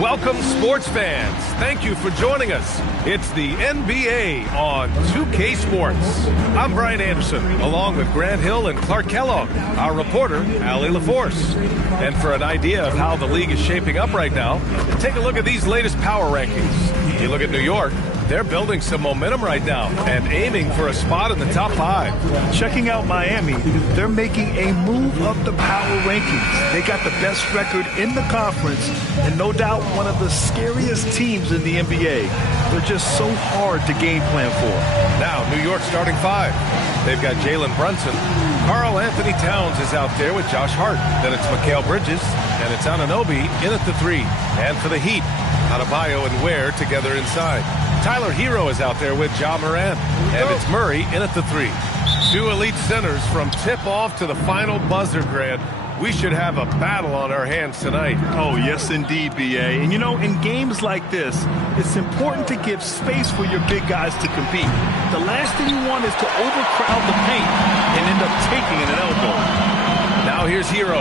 Welcome, sports fans. Thank you for joining us. It's the NBA on 2K Sports. I'm Brian Anderson, along with Grant Hill and Clark Kellogg, our reporter, Allie LaForce. And for an idea of how the league is shaping up right now, take a look at these latest power rankings. You look at New York, they're building some momentum right now and aiming for a spot in the top 5. Checking out Miami, they're making a move up the power rankings. They got the best record in the conference and no doubt one of the scariest teams in the NBA. They're just so hard to game plan for. Now, New York starting 5. They've got Jalen Brunson. Karl Anthony Towns is out there with Josh Hart. Then it's Mikal Bridges, and it's Anunoby in at the 3. And for the Heat, Adebayo and Ware together inside. Tyler Hero is out there with Ja Morant, and it's Murray in at the 3. 2 elite centers from tip-off to the final buzzer, Grant. We should have a battle on our hands tonight. Oh, yes, indeed, B.A. And, you know, in games like this, it's important to give space for your big guys to compete. The last thing you want is to overcrowd the paint and end up taking an elbow. Now here's Hero.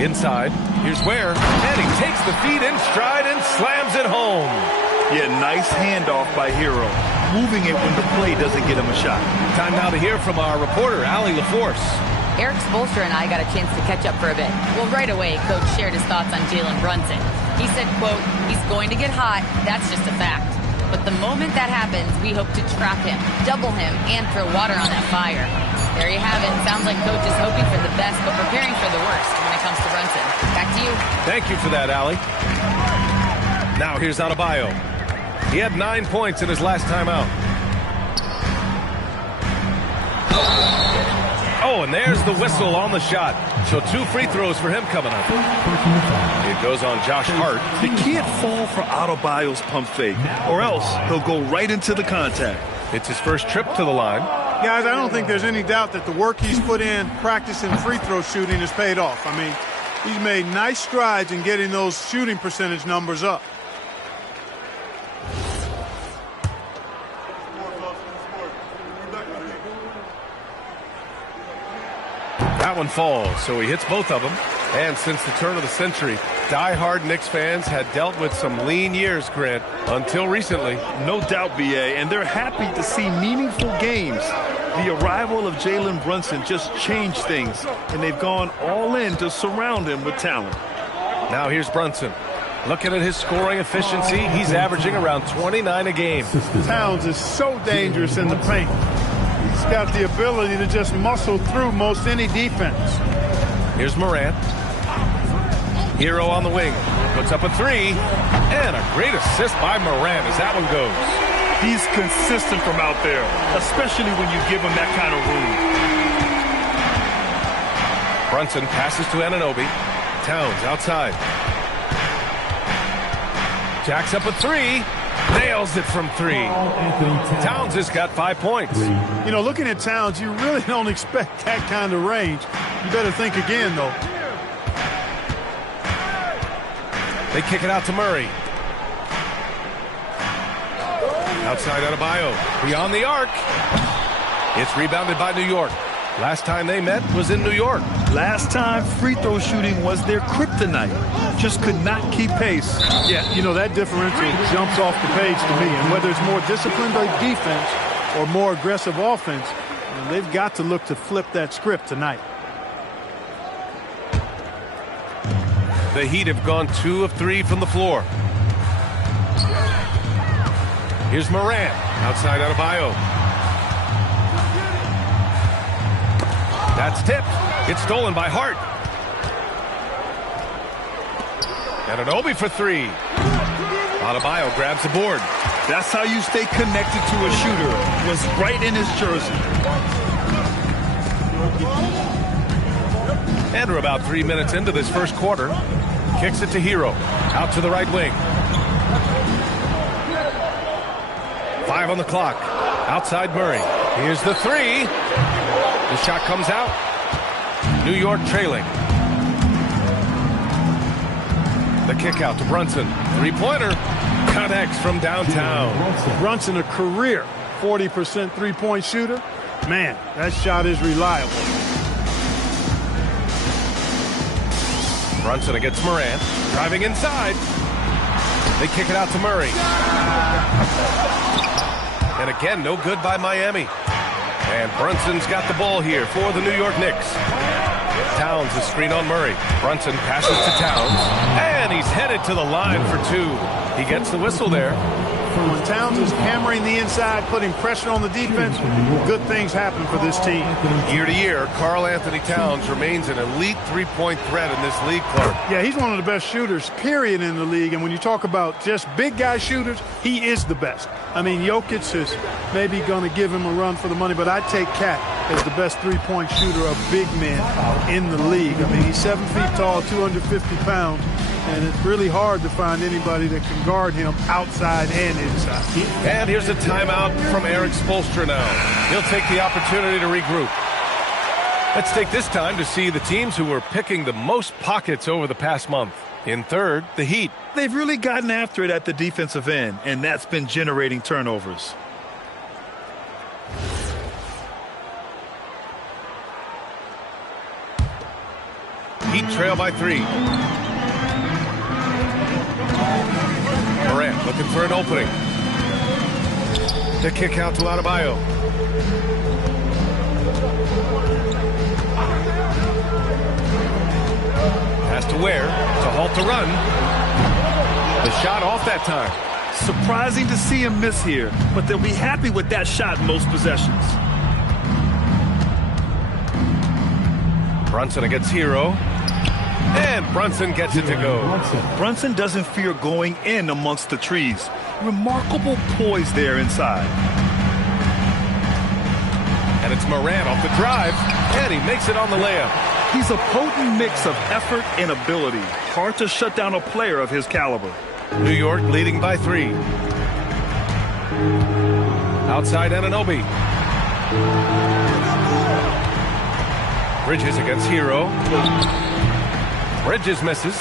Inside, here's Ware, and he takes the feed in stride and slams it home. Yeah, nice handoff by Hero, moving it when the play doesn't get him a shot. Time now to hear from our reporter, Allie LaForce. Eric Spoelstra and I got a chance to catch up for a bit. Well, right away, Coach shared his thoughts on Jalen Brunson. He said, quote, he's going to get hot, that's just a fact. But the moment that happens, we hope to trap him, double him, and throw water on that fire. There you have it. Sounds like Coach is hoping for the best, but preparing for the worst when it comes to Brunson. Back to you. Thank you for that, Allie. Now here's Adebayo. He had 9 points in his last time out. Oh, and there's the whistle on the shot. So 2 free throws for him coming up. It goes on Josh Hart. You can't fall for Adebayo's pump fake, or else he'll go right into the contact. It's his first trip to the line. Guys, I don't think there's any doubt that the work he's put in practicing free throw shooting has paid off. I mean, he's made nice strides in getting those shooting percentage numbers up. That one falls, so he hits both of them. And since the turn of the century, die-hard Knicks fans had dealt with some lean years, Grant, until recently. No doubt, B.A., and they're happy to see meaningful games. The arrival of Jalen Brunson just changed things, and they've gone all in to surround him with talent. Now here's Brunson. Looking at his scoring efficiency, he's averaging around 29 a game. Towns is so dangerous in the paint. He's got the ability to just muscle through most any defense. Here's Morant. Hero on the wing. Puts up a 3. And a great assist by Morant as that one goes. He's consistent from out there, especially when you give him that kind of room. Brunson passes to Anunoby. Towns outside. Jacks up a 3. Nails it from 3. Towns has got 5 points. You know, looking at Towns, you really don't expect that kind of range. You better think again, though. They kick it out to Murray. Outside Adebayo. Beyond the arc. It's rebounded by New York. Last time they met was in New York. Last time, free throw shooting was their kryptonite. Just could not keep pace. Yeah, you know, that differential jumps off the page to me. And whether it's more disciplined defense or more aggressive offense, they've got to look to flip that script tonight. The Heat have gone 2 of 3 from the floor. Here's Morant. Outside Adebayo. That's tipped. It's stolen by Hart. Anunoby for 3. Adebayo grabs the board. That's how you stay connected to a shooter. Was right in his jersey. And we're about 3 minutes into this first quarter. Kicks it to Hero. Out to the right wing. 5 on the clock. Outside Murray. Here's the 3. The shot comes out. New York trailing. The kick out to Brunson. 3-pointer. Connects from downtown. Brunson, a career 40% three-point shooter. Man, that shot is reliable. Brunson against Morant. Driving inside. They kick it out to Murray. And again, no good by Miami. And Brunson's got the ball here for the New York Knicks. Towns is screen on Murray. Brunson passes to Towns. And he's headed to the line for two. He gets the whistle there. When Towns is hammering the inside, putting pressure on the defense, good things happen for this team. Year to year, Karl Anthony Towns remains an elite three-point threat in this league, Clark. Yeah, he's one of the best shooters, period, in the league. And when you talk about just big guy shooters, he is the best. I mean, Jokic is maybe going to give him a run for the money, but I'd take Cat as the best three-point shooter of big men in the league. I mean, he's 7 feet tall, 250 pounds. And it's really hard to find anybody that can guard him outside and inside. And here's a timeout from Eric Spoelstra now. He'll take the opportunity to regroup. Let's take this time to see the teams who are picking the most pockets over the past month. In third, the Heat. They've really gotten after it at the defensive end, and that's been generating turnovers. Heat trail by 3. Morant looking for an opening. The kick out to Adebayo. Pass to Ware to halt the run. The shot off that time. Surprising to see him miss here, but they'll be happy with that shot in most possessions. Brunson against Hero. And Brunson gets it to go. Brunson doesn't fear going in amongst the trees. Remarkable poise there inside. And it's Morant off the drive. And he makes it on the layup. He's a potent mix of effort and ability. Hard to shut down a player of his caliber. New York leading by 3. Outside Anunoby. Bridges against Hero. Bridges misses.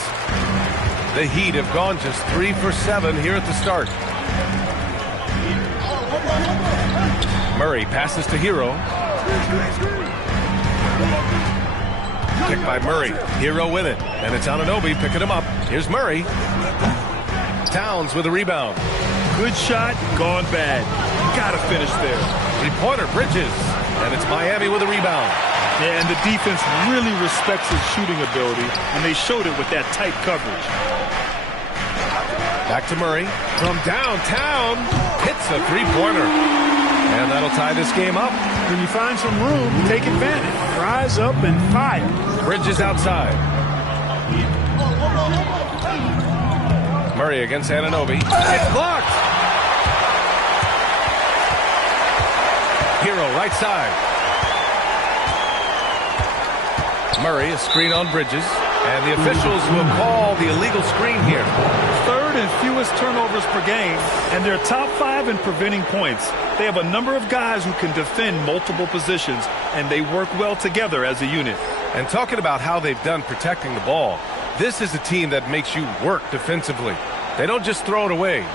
The Heat have gone just 3 for 7 here at the start. Murray passes to Hero. Picked by Murray. Hero with it. And it's Anunoby picking him up. Here's Murray. Towns with a rebound. Good shot, gone bad. Gotta finish there. Three-pointer, Bridges. And it's Miami with a rebound. Yeah, and the defense really respects his shooting ability, and they showed it with that tight coverage. Back to Murray. From downtown, hits a three-pointer. And that'll tie this game up. When you find some room, take advantage. Rise up and fire. Bridges outside. Murray against Anunoby. It's blocked. Hero right side. Murray, a screen on Bridges. And the officials will call the illegal screen here. Third and fewest turnovers per game, and they're top 5 in preventing points. They have a number of guys who can defend multiple positions, and they work well together as a unit. And talking about how they've done protecting the ball, this is a team that makes you work defensively. They don't just throw it away.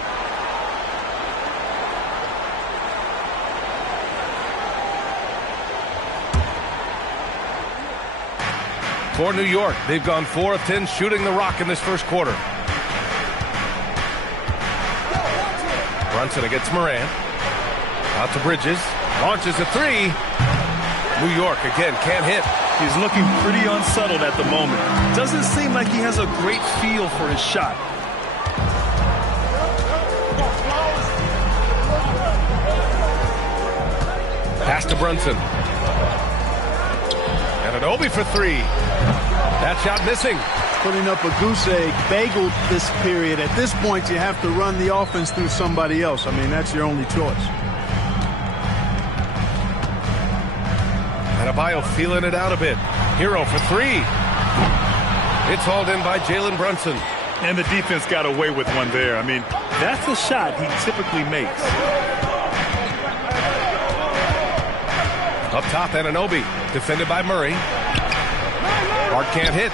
For New York, they've gone 4 of 10 shooting the rock in this first quarter. Brunson against Morant. Out to Bridges. Launches a 3. New York again can't hit. He's looking pretty unsettled at the moment. Doesn't seem like he has a great feel for his shot. Pass to Brunson. Anunoby for 3. That shot missing. Putting up a goose egg, bageled this period. At this point, you have to run the offense through somebody else. I mean, that's your only choice. Adebayo feeling it out a bit. Hero for 3. It's hauled in by Jalen Brunson. And the defense got away with one there. I mean, that's a shot he typically makes. Up top, Anunoby. Defended by Murray. Hart can't hit.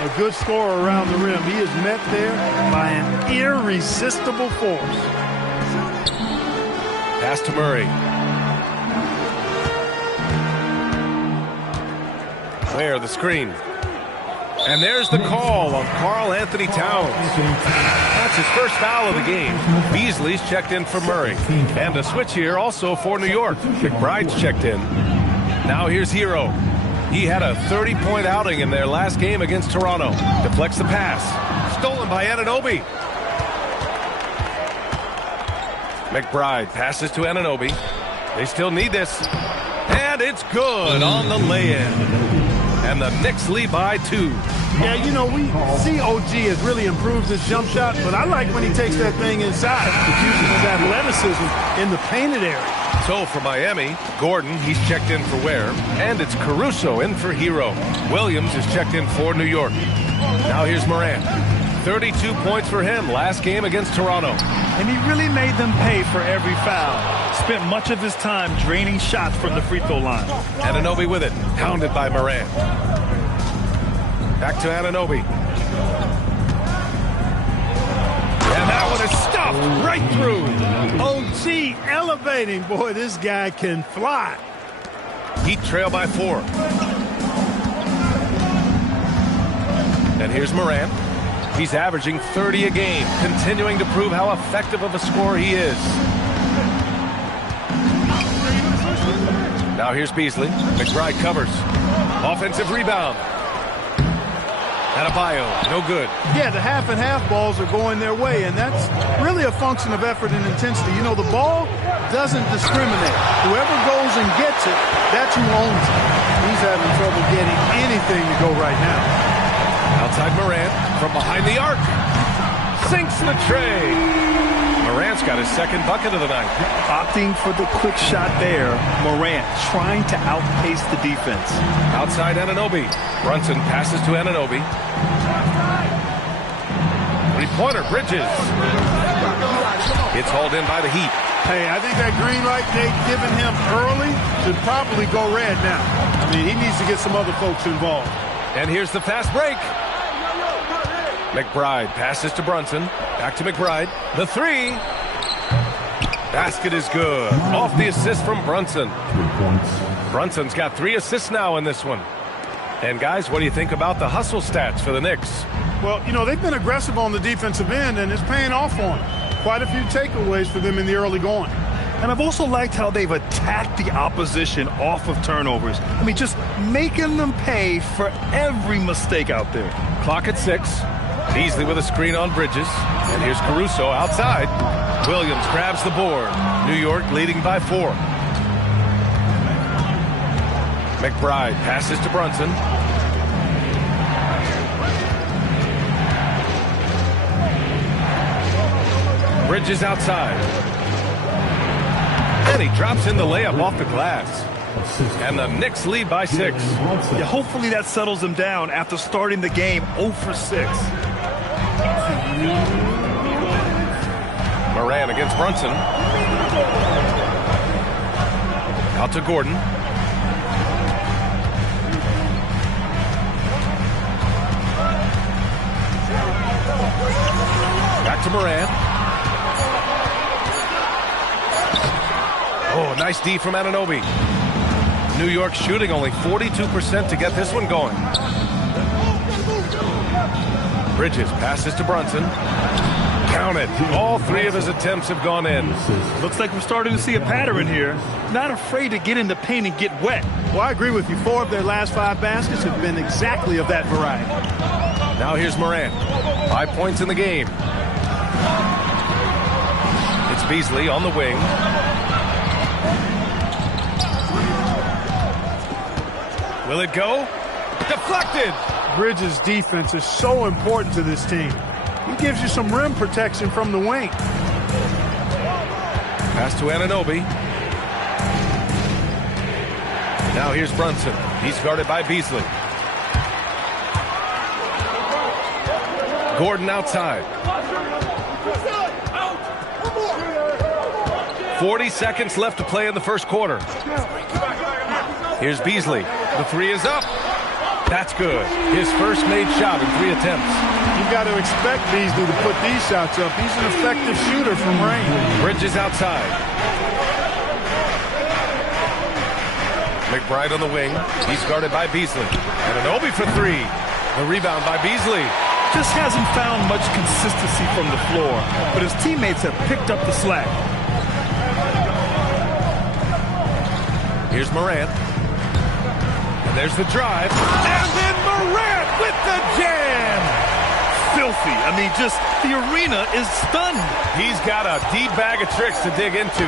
A good scorer around the rim. He is met there by an irresistible force. Pass to Murray. Ware the screen. And there's the call on Karl Anthony Towns. That's his first foul of the game. Beasley's checked in for Murray. And a switch here also for New York. McBride's checked in. Now here's Hero. He had a 30-point outing in their last game against Toronto. Deflects the pass. Stolen by Anunoby. McBride passes to Anunoby. They still need this. And it's good on the lay-in. And the Knicks lead by 2. Yeah, you know, we see OG has really improved his jump shot, but I like when he takes that thing inside. He uses his athleticism in the painted area. So for Miami, Gordon, he's checked in for Ware. And it's Caruso in for Hero. Williams is checked in for New York. Now here's Morant. 32 points for him last game against Toronto. And he really made them pay for every foul. Spent much of his time draining shots from the free throw line. Anunoby with it, hounded by Morant. Back to Anunoby. And that one is stuffed right through. OG elevating. Boy, this guy can fly. Heat trail by 4. And here's Morant. He's averaging 30 a game, continuing to prove how effective of a scorer he is. Now here's Beasley. McBride covers. Offensive rebound. Adebayo, no good. Yeah, the half and half balls are going their way, and that's really a function of effort and intensity. You know, the ball doesn't discriminate. Whoever goes and gets it, that's who owns it. He's having trouble getting anything to go right now. Outside Morant, from behind the arc. Sinks the tray. Morant's got his second bucket of the night. Opting for the quick shot there. Morant trying to outpace the defense. Outside Anunoby. Brunson passes to Anunoby. Three-pointer, Bridges. It's hauled in by the Heat. Hey, I think that green light they've given him early should probably go red now. I mean, he needs to get some other folks involved. And here's the fast break. McBride passes to Brunson. Back to McBride. The 3. Basket is good. Off the assist from Brunson. 3 points. Brunson's got 3 assists now in this one. And guys, what do you think about the hustle stats for the Knicks? Well, you know, they've been aggressive on the defensive end, and it's paying off on them. Quite a few takeaways for them in the early going. And I've also liked how they've attacked the opposition off of turnovers. I mean, just making them pay for every mistake out there. Clock at 6. Beasley with a screen on Bridges. And here's Caruso outside. Williams grabs the board. New York leading by 4. McBride passes to Brunson. Bridges outside. And he drops in the layup off the glass. And the Knicks lead by 6. Yeah, hopefully that settles them down after starting the game 0 for 6. Morant against Brunson. Out to Gordon. Back to Morant. Oh, nice D from Anunoby. New York shooting only 42% to get this one going. Bridges passes to Brunson. Counted. All 3 of his attempts have gone in. Looks like we're starting to see a pattern here. Not afraid to get in the paint and get wet. Well, I agree with you. 4 of their last 5 baskets have been exactly of that variety. Now here's Morant. 5 points in the game. It's Beasley on the wing. Will it go? Deflected! Bridges' defense is so important to this team. He gives you some rim protection from the wing. Pass to Anunoby. Now here's Brunson. He's guarded by Beasley. Gordon outside. 40 seconds left to play in the first quarter. Here's Beasley. The 3 is up. That's good. His first made shot in 3 attempts. You've got to expect Beasley to put these shots up. He's an effective shooter from range. Bridges outside. McBride on the wing. He's guarded by Beasley. And Anunoby for three. The rebound by Beasley. Just hasn't found much consistency from the floor, but his teammates have picked up the slack. Here's Morant. And there's the drive. And then Morant with the jam. Filthy. I mean, just the arena is stunned. He's got a deep bag of tricks to dig into.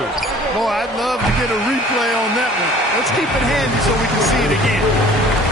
Boy, I'd love to get a replay on that one. Let's keep it handy so we can see it again.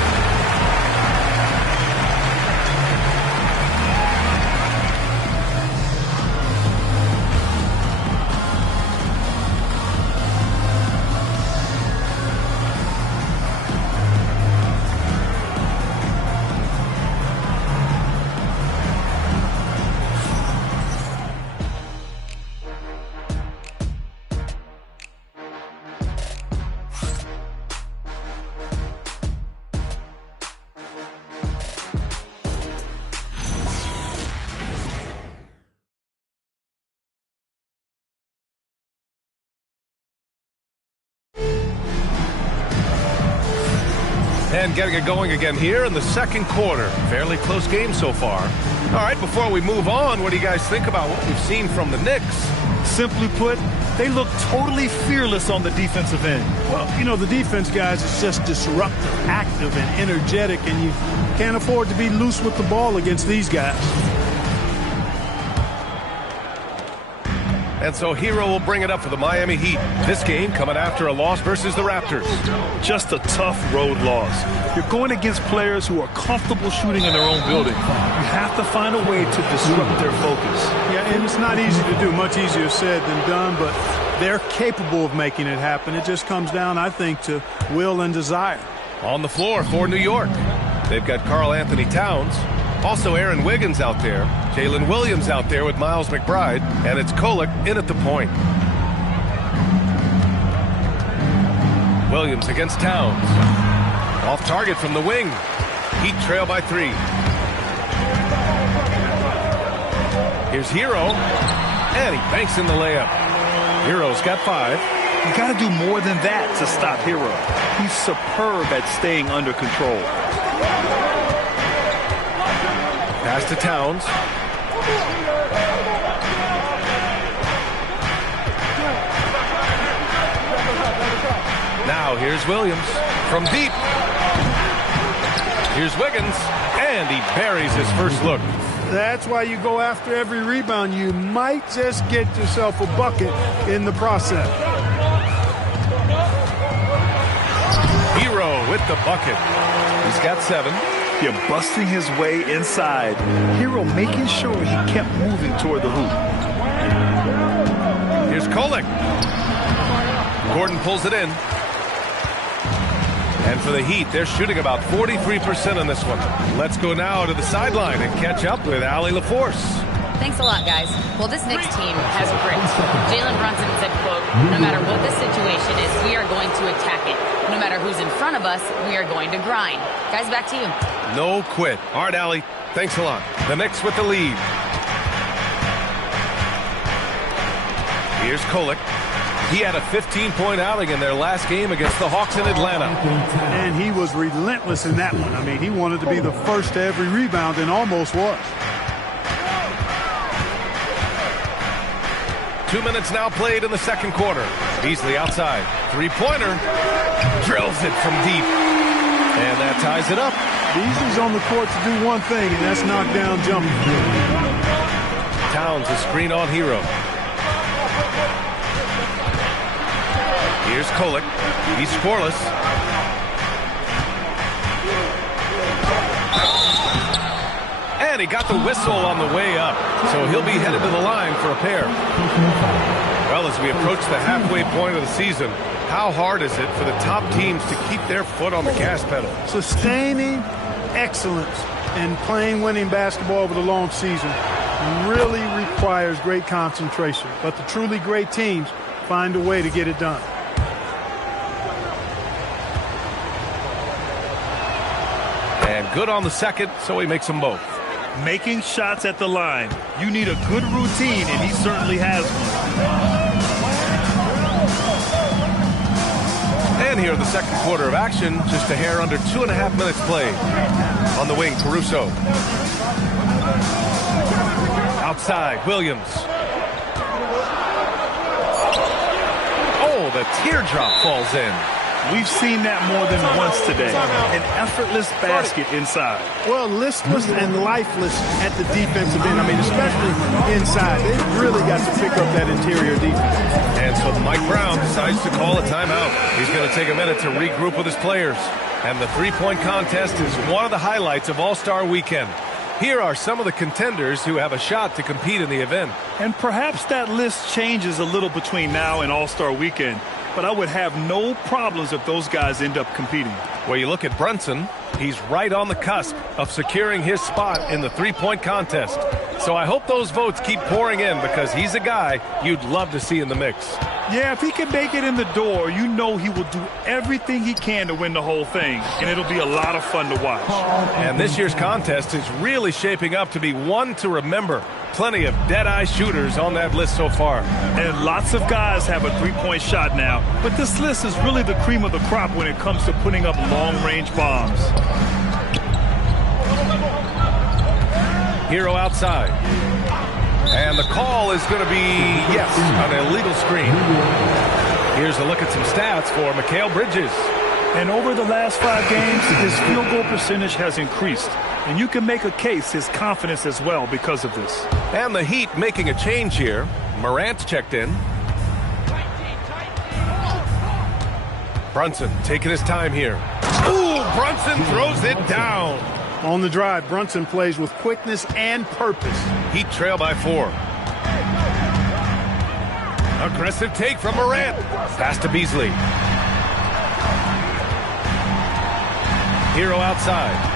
And getting it going again here in the second quarter. Fairly close game so far. All right, before we move on, what do you guys think about what we've seen from the Knicks? Simply put, they look totally fearless on the defensive end. Well, you know, the defense, guys, is just disruptive, active, and energetic, and you can't afford to be loose with the ball against these guys. And so Hero will bring it up for the Miami Heat. This game coming after a loss versus the Raptors. Just a tough road loss. You're going against players who are comfortable shooting in their own building. You have to find a way to disrupt their focus. Yeah, and it's not easy to do. Much easier said than done, but they're capable of making it happen. It just comes down, I think, to will and desire. On the floor for New York, they've got Karl Anthony Towns. Also Aaron Wiggins out there. Jalen Williams out there with Miles McBride. And it's Kolek in at the point. Williams against Towns. Off target from the wing. Heat trail by three. Here's Hero. And he banks in the layup. Hero's got 5. You got to do more than that to stop Hero. He's superb at staying under control. Pass to Towns. Now here's Williams from deep. Here's Wiggins, and he buries his first look. That's why you go after every rebound. You might just get yourself a bucket in the process. Hero with the bucket. He's got 7. You're busting his way inside. Hero making sure he kept moving toward the hoop. Here's Kolek. Gordon pulls it in. And for the Heat, they're shooting about 43% on this one. Let's go now to the sideline and catch up with Allie LaForce. Thanks a lot, guys. Well, this Knicks team has grit. Jalen Brunson said, quote, no matter what the situation is, we are going to attack it. No matter who's in front of us, we are going to grind. Guys, back to you. No quit. All right, Allie. Thanks a lot. The Knicks with the lead. Here's Kolek. He had a 15-point outing in their last game against the Hawks in Atlanta. And he was relentless in that one. I mean, he wanted to be the first to every rebound and almost was. 2 minutes now played in the second quarter. Beasley outside. Three-pointer. Drills it from deep. And that ties it up. Beasley's on the court to do one thing, and that's knock down jumper. Towns a screen on Hero. Here's Kolek. He's scoreless. And he got the whistle on the way up. So he'll be headed to the line for a pair. Well, as we approach the halfway point of the season, how hard is it for the top teams to keep their foot on the gas pedal? Sustaining excellence and playing winning basketball over the long season really requires great concentration. But the truly great teams find a way to get it done. And good on the second, so he makes them both. Making shots at the line. You need a good routine, and he certainly has one. again here in the second quarter of action. Just a hair under 2.5 minutes played. On the wing, Caruso. Outside, Williams. Oh, the teardrop falls in. We've seen that more than once today. An effortless basket inside. Well, listless and lifeless at the defensive end. I mean, especially inside. They've really got to pick up that interior defense. And so Mike Brown decides to call a timeout. He's going to take a minute to regroup with his players. And the three-point contest is one of the highlights of All-Star Weekend. Here are some of the contenders who have a shot to compete in the event. And perhaps that list changes a little between now and All-Star Weekend. But I would have no problems if those guys end up competing. Well, you look at Brunson, he's right on the cusp of securing his spot in the three-point contest. So I hope those votes keep pouring in because he's a guy you'd love to see in the mix. Yeah, if he can make it in the door, you know he will do everything he can to win the whole thing. And it'll be a lot of fun to watch. And this year's contest is really shaping up to be one to remember. Plenty of dead-eye shooters on that list so far. And lots of guys have a three-point shot now. But this list is really the cream of the crop when it comes to putting up long-range bombs. Hero outside. And the call is going to be, yes, an illegal screen. Here's a look at some stats for Mikal Bridges. And over the last 5 games, his field goal percentage has increased. And you can make a case his confidence as well because of this. And the Heat making a change here. Morant checked in. Brunson taking his time here. Ooh, Brunson throws it down. On the drive, Brunson plays with quickness and purpose. Heat trail by 4. Aggressive take from Morant. Pass to Beasley. Hero outside.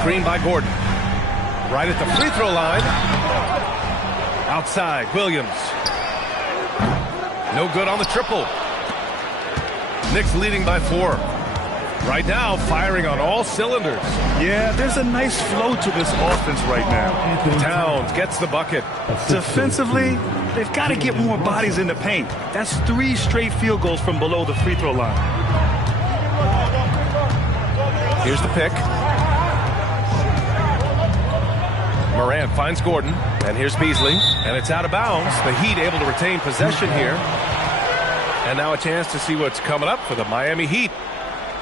Screen by Gordon. Right at the free throw line. Outside, Williams. No good on the triple. Knicks leading by 4. Right now, firing on all cylinders. Yeah, there's a nice flow to this offense right now. Towns gets the bucket. Defensively, they've got to get more bodies in the paint. That's 3 straight field goals from below the free throw line. Here's the pick. Morant finds Gordon, and here's Beasley, and it's out of bounds. The Heat able to retain possession here. And now a chance to see what's coming up for the Miami Heat.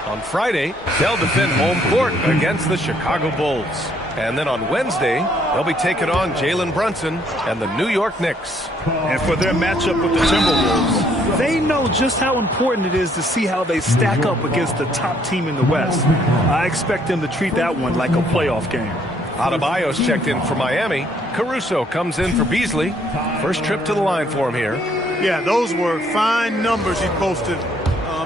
On Friday, they'll defend home court against the Chicago Bulls. And then on Wednesday, they'll be taking on Jalen Brunson and the New York Knicks. And for their matchup with the Timberwolves, they know just how important it is to see how they stack up against the top team in the West. I expect them to treat that one like a playoff game. Adebayo's checked in for Miami. Caruso comes in for Beasley. First trip to the line for him here. Yeah, those were fine numbers he posted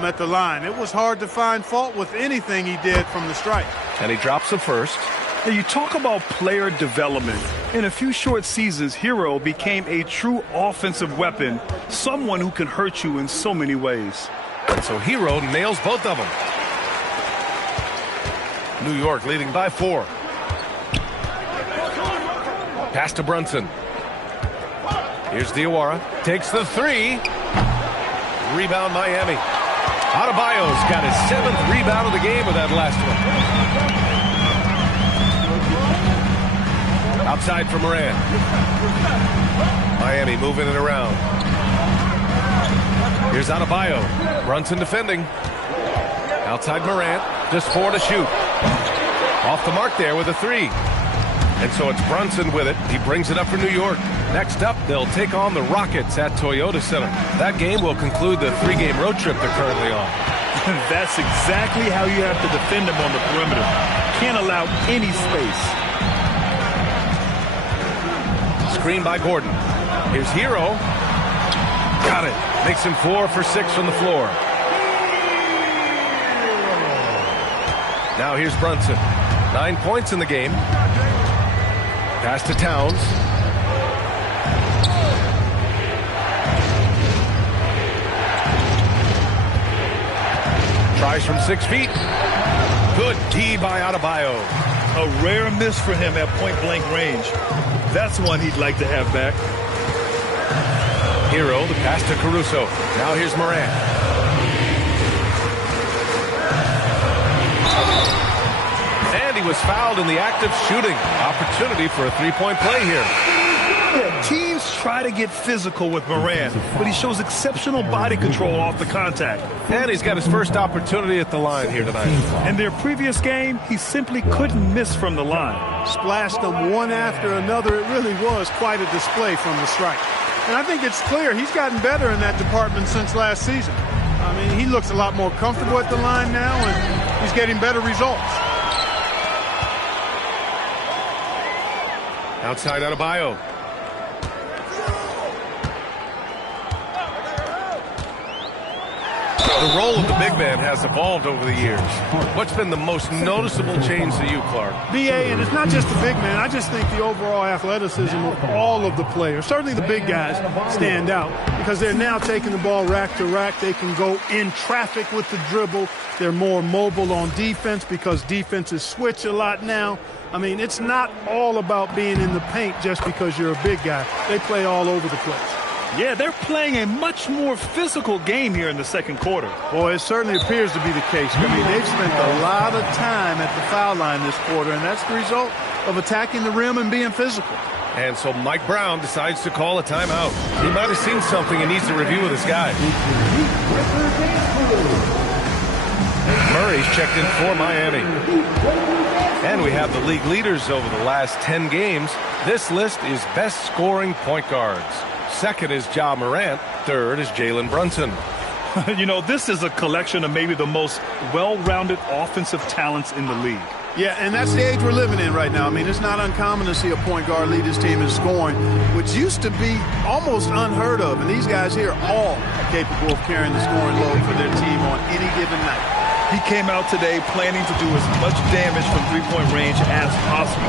at the line. It was hard to find fault with anything he did from the stripe. And he drops the first. Now, you talk about player development. In a few short seasons, Hero became a true offensive weapon, someone who can hurt you in so many ways. And so Hero nails both of them. New York leading by 4. Pass to Brunson. Here's Diawara. Takes the 3. Rebound Miami. Adebayo's got his 7th rebound of the game with that last one. Outside for Morant. Miami moving it around. Here's Adebayo. Brunson defending. Outside Morant. Just 4 to shoot. Off the mark there with a 3. And so it's Brunson with it. He brings it up for New York. Next up, they'll take on the Rockets at Toyota Center. That game will conclude the 3-game road trip they're currently on. That's exactly how you have to defend them on the perimeter. Can't allow any space. Screen by Gordon. Here's Hero. Got it. Makes him 4 for 6 from the floor. Now here's Brunson. 9 points in the game. Pass to Towns. Tries from 6 feet. Good D by Adebayo. A rare miss for him at point-blank range. That's one he'd like to have back. Hero Adebayo, the pass to Caruso. Now here's Morant. And he was fouled in the act of shooting. Opportunity for a three-point play here. Yeah, teams try to get physical with Morant, but he shows exceptional body control off the contact. And he's got his first opportunity at the line here tonight. In their previous game, he simply couldn't miss from the line. Splashed them one after another. It really was quite a display from the stripe. And I think it's clear he's gotten better in that department since last season. I mean, he looks a lot more comfortable at the line now, and he's getting better results. Outside Adebayo. The role of the big man has evolved over the years. What's been the most noticeable change to you, Clark? B.A., and it's not just the big man. I just think the overall athleticism of all of the players, certainly the big guys, stand out because they're now taking the ball rack to rack. They can go in traffic with the dribble. They're more mobile on defense because defenses switch a lot now. I mean, it's not all about being in the paint just because you're a big guy. They play all over the place. Yeah, they're playing a much more physical game here in the second quarter. Boy, it certainly appears to be the case. I mean, they've spent a lot of time at the foul line this quarter, and that's the result of attacking the rim and being physical. And so Mike Brown decides to call a timeout. He might have seen something and needs to review with his guys. Murray's checked in for Miami. And we have the league leaders over the last 10 games. This list is best scoring point guards. Second is Ja Morant. Third is Jalen Brunson. You know, this is a collection of maybe the most well-rounded offensive talents in the league. Yeah, and that's the age we're living in right now. I mean, it's not uncommon to see a point guard lead his team in scoring, which used to be almost unheard of. And these guys here are all capable of carrying the scoring load for their team on any given night. He came out today planning to do as much damage from three-point range as possible.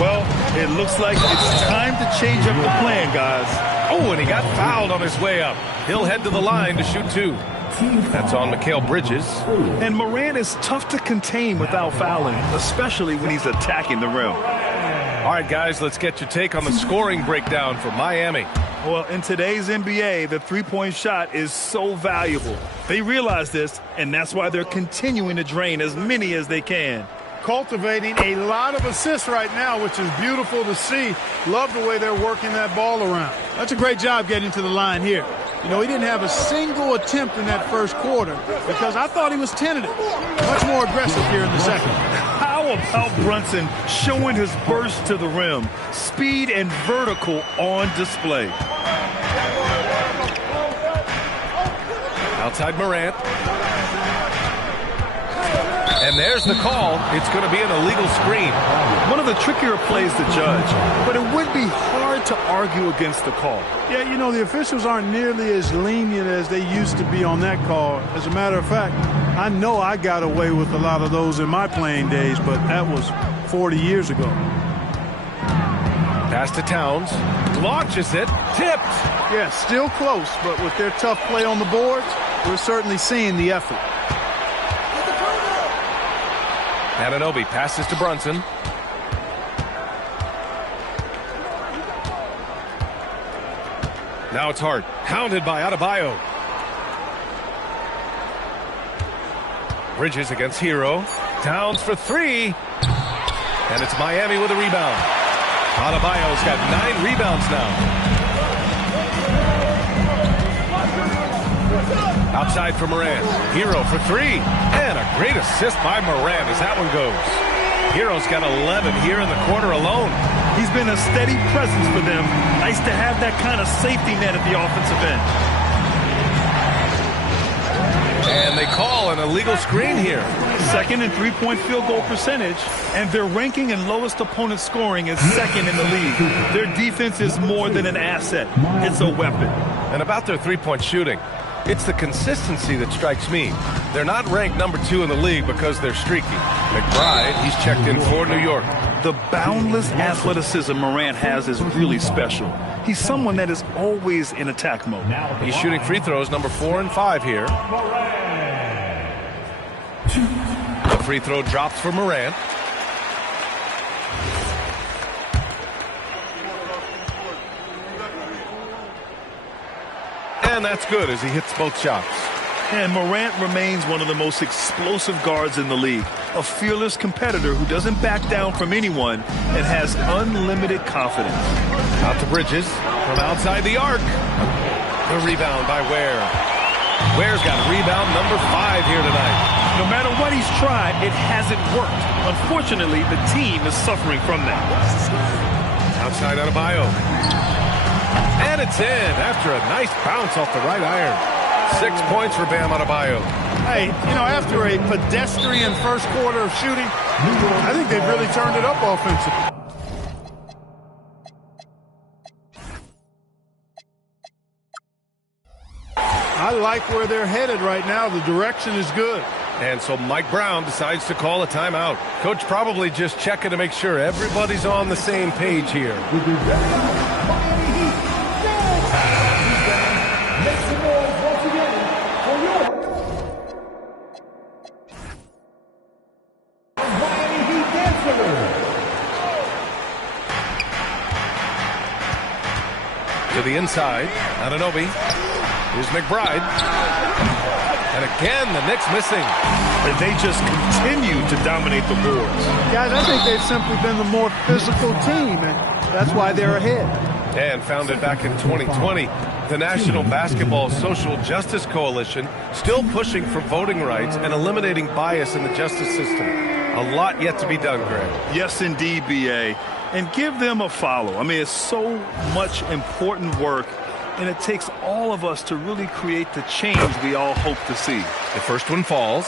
Well, it looks like it's time to change up the plan, guys. Oh, and he got fouled on his way up. He'll head to the line to shoot two. That's on Mikal Bridges. And Morant is tough to contain without fouling, especially when he's attacking the rim. All right, guys, let's get your take on the scoring breakdown for Miami. Well, in today's NBA, the three-point shot is so valuable. They realize this, and that's why they're continuing to drain as many as they can. Cultivating a lot of assists right now, which is beautiful to see. Love the way they're working that ball around. That's a great job getting to the line here. You know, he didn't have a single attempt in that first quarter because I thought he was tentative. Much more aggressive here in the second. How about Brunson showing his burst to the rim? Speed and vertical on display. Outside Morant. And there's the call. It's going to be an illegal screen. One of the trickier plays to judge, but it would be hard to argue against the call. Yeah, you know, the officials aren't nearly as lenient as they used to be on that call. As a matter of fact, I know I got away with a lot of those in my playing days, but that was 40 years ago. Pass to Towns. Launches it. Tipped. Yeah, still close, but with their tough play on the boards, we're certainly seeing the effort. Anunoby passes to Brunson. Now it's Hart. Hounded by Adebayo. Bridges against Hero. Towns for three. And it's Miami with a rebound. Adebayo's got 9 rebounds now. Outside for Morant. Hero for three. And a great assist by Morant as that one goes. Hero's got 11 here in the quarter alone. He's been a steady presence for them. Nice to have that kind of safety net at the offensive end. And they call an illegal screen here. Second in three-point field goal percentage, and their ranking in lowest opponent scoring is second in the league. Their defense is more than an asset. It's a weapon. And about their three-point shooting, it's the consistency that strikes me. They're not ranked number 2 in the league because they're streaky. McBride, he's checked in for New York. The boundless athleticism Morant has is really special. He's someone that is always in attack mode. He's shooting free throws number 4 and 5 here. The free throw drops for Morant. And that's good as he hits both shots. And Morant remains one of the most explosive guards in the league. A fearless competitor who doesn't back down from anyone and has unlimited confidence. Out to Bridges from outside the arc. The rebound by Ware. Ware's got rebound number 5 here tonight. No matter what he's tried, it hasn't worked. Unfortunately, the team is suffering from that. Outside Adebayo. And it's in after a nice bounce off the right iron. 6 points for Bam Adebayo. Hey, you know, after a pedestrian first quarter of shooting, I think they've really turned it up offensively. I like where they're headed right now. The direction is good. And so Mike Brown decides to call a timeout. Coach probably just checking to make sure everybody's on the same page here. To the inside, Anunoby. Here's McBride. And again, the Knicks missing. And they just continue to dominate the boards. Guys, I think they've simply been the more physical team, and that's why they're ahead. And founded back in 2020, the National Basketball Social Justice Coalition still pushing for voting rights and eliminating bias in the justice system. A lot yet to be done, Greg. Yes, indeed, B.A. And give them a follow. I mean, it's so much important work, and it takes all of us to really create the change we all hope to see. The first one falls.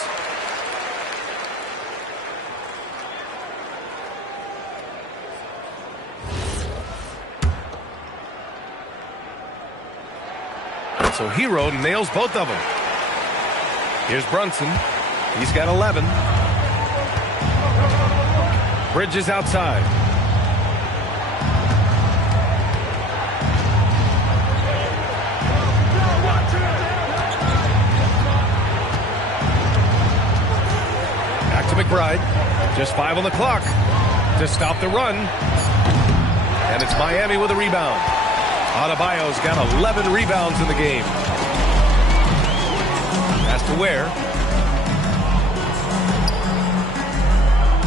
And so Hero nails both of them. Here's Brunson. He's got 11. Bridges outside. McBride, just 5 on the clock to stop the run. And it's Miami with a rebound. Adebayo's got 11 rebounds in the game. Pass to Ware.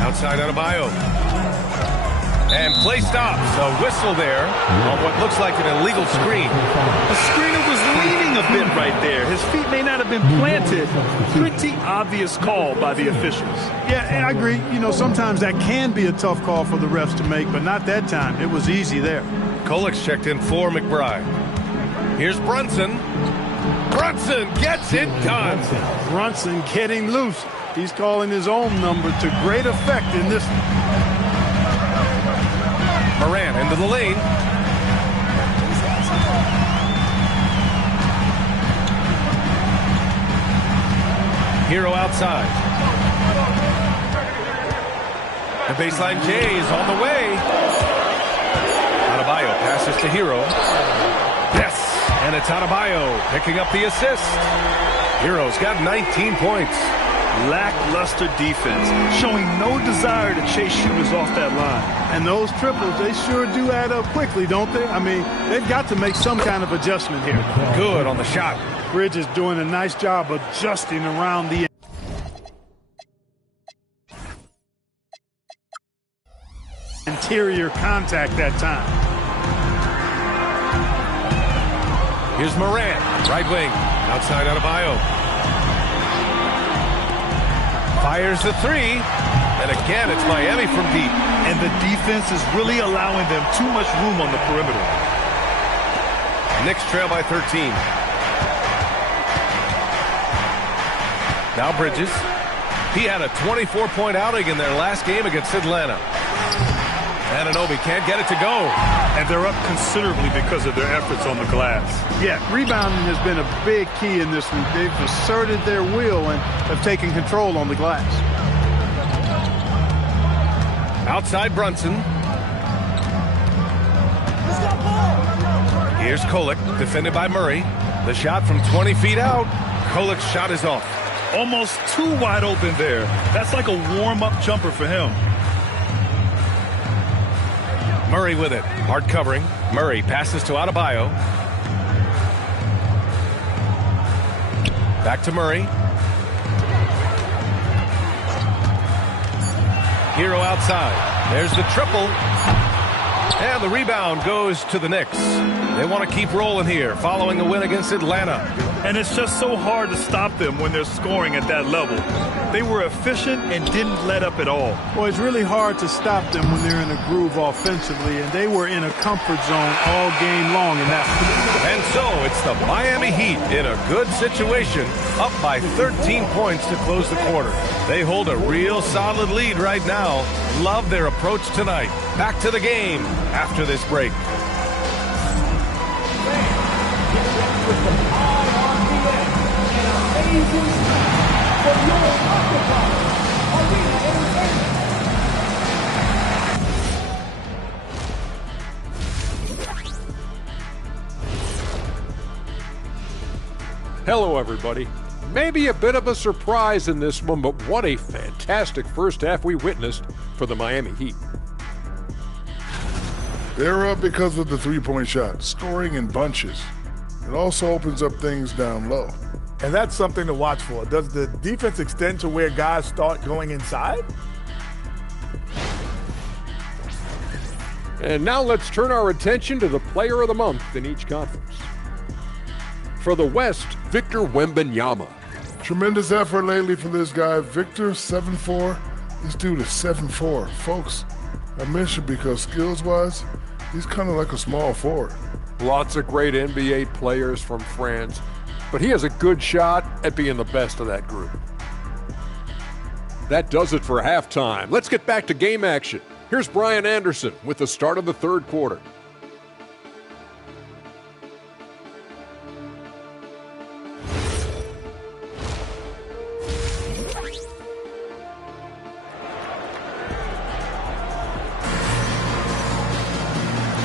Outside Adebayo. And play stops. A whistle there on what looks like an illegal screen. The screener was leaning a bit right there. His feet may not have been planted. Pretty obvious call by the officials. Yeah, and I agree. You know, sometimes that can be a tough call for the refs to make, but not that time. It was easy there. Kolek's checked in for McBride. Here's Brunson. Brunson gets it done. Brunson getting loose. He's calling his own number to great effect in this one. Morant into the lane. Hero outside. The baseline J is on the way. Adebayo passes to Hero. Yes, and it's Adebayo picking up the assist. Hero's got 19 points. Lackluster defense, showing no desire to chase shooters off that line. And those triples, they sure do add up quickly, don't they? I mean, they've got to make some kind of adjustment here. Good on the shot. Bridges doing a nice job adjusting around the interior contact that time. Here's Morant, right wing, outside Adebayo. Fires the 3, and again it's Miami from deep. And the defense is really allowing them too much room on the perimeter. Knicks trail by 13. Now Bridges. He had a 24-point outing in their last game against Atlanta. Anunoby can't get it to go. And they're up considerably because of their efforts on the glass. Yeah, rebounding has been a big key in this one. They've asserted their will and have taken control on the glass. Outside Brunson. Here's Kolek, defended by Murray. The shot from 20 feet out. Kolek's shot is off. Almost too wide open there. That's like a warm-up jumper for him. Murray with it. Hard covering. Murray passes to Adebayo. Back to Murray. Hero outside. There's the triple. And the rebound goes to the Knicks. They want to keep rolling here following a win against Atlanta. And it's just so hard to stop them when they're scoring at that level. They were efficient and didn't let up at all. Well, it's really hard to stop them when they're in a groove offensively, and they were in a comfort zone all game long in that. And so it's the Miami Heat in a good situation, up by 13 points to close the quarter. They hold a real solid lead right now. Love their approach tonight. Back to the game after this break. Hello, everybody. Maybe a bit of a surprise in this one, but what a fantastic first half we witnessed for the Miami Heat. They're up because of the three-point shot, scoring in bunches. It also opens up things down low. And that's something to watch for. Does the defense extend to where guys start going inside? And now let's turn our attention to the player of the month in each conference. For the West, Victor Wembanyama. Tremendous effort lately for this guy. Victor, 7'4". This dude is 7'4". Folks, I mentioned because skills-wise, he's kind of like a small forward. Lots of great NBA players from France, but he has a good shot at being the best of that group. That does it for halftime. Let's get back to game action. Here's Brian Anderson with the start of the third quarter.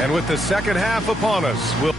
And with the second half upon us, we'll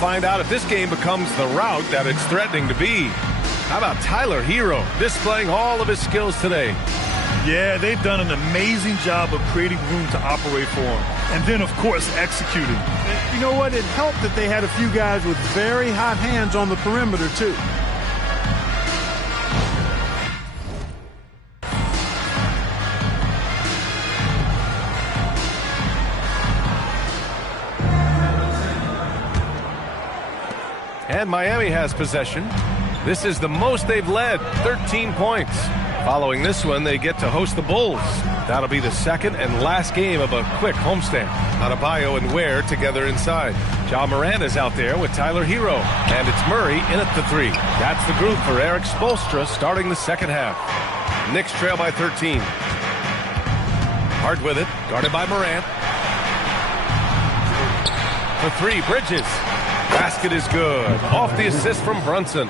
find out if this game becomes the rout that it's threatening to be. How about Tyler Hero displaying all of his skills today? Yeah, they've done an amazing job of creating room to operate for him. And then, of course, executing. And you know what? It helped that they had a few guys with very hot hands on the perimeter, too. And Miami has possession. This is the most they've led, 13 points. Following this one, they get to host the Bulls. That'll be the second and last game of a quick homestand. Adebayo and Ware together inside. Ja Morant is out there with Tyler Hero. And it's Murray in at the 3. That's the group for Eric Spoelstra starting the second half. Knicks trail by 13. Hart with it, guarded by Morant. For 3, Bridges. Basket is good. Off the assist from Brunson.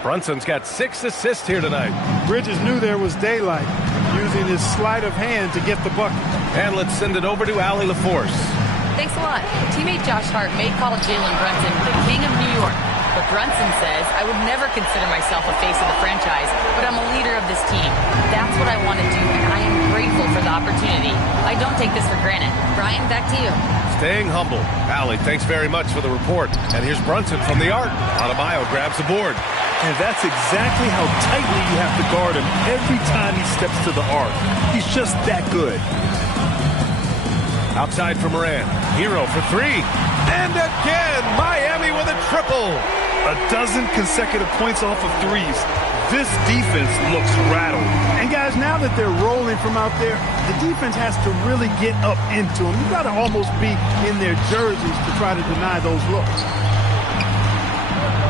Brunson's got 6 assists here tonight. Bridges knew there was daylight, using his sleight of hand to get the bucket. And let's send it over to Allie LaForce. Thanks a lot. Teammate Josh Hart may call Jalen Brunson the king of New York, but Brunson says, I would never consider myself a face of the franchise, but I'm a leader of this team. That's what I want to do, and I am grateful for the opportunity. I don't take this for granted. Brian, back to you. Staying humble. Allie, thanks very much for the report. And here's Brunson from the arc. Adebayo grabs the board. And that's exactly how tightly you have to guard him every time he steps to the arc. He's just that good. Outside for Morant. Hero for 3. And again, Miami with a triple. A dozen consecutive points off of threes. This defense looks rattled. And guys, now that they're rolling from out there, the defense has to really get up into them. You've got to almost be in their jerseys to try to deny those looks.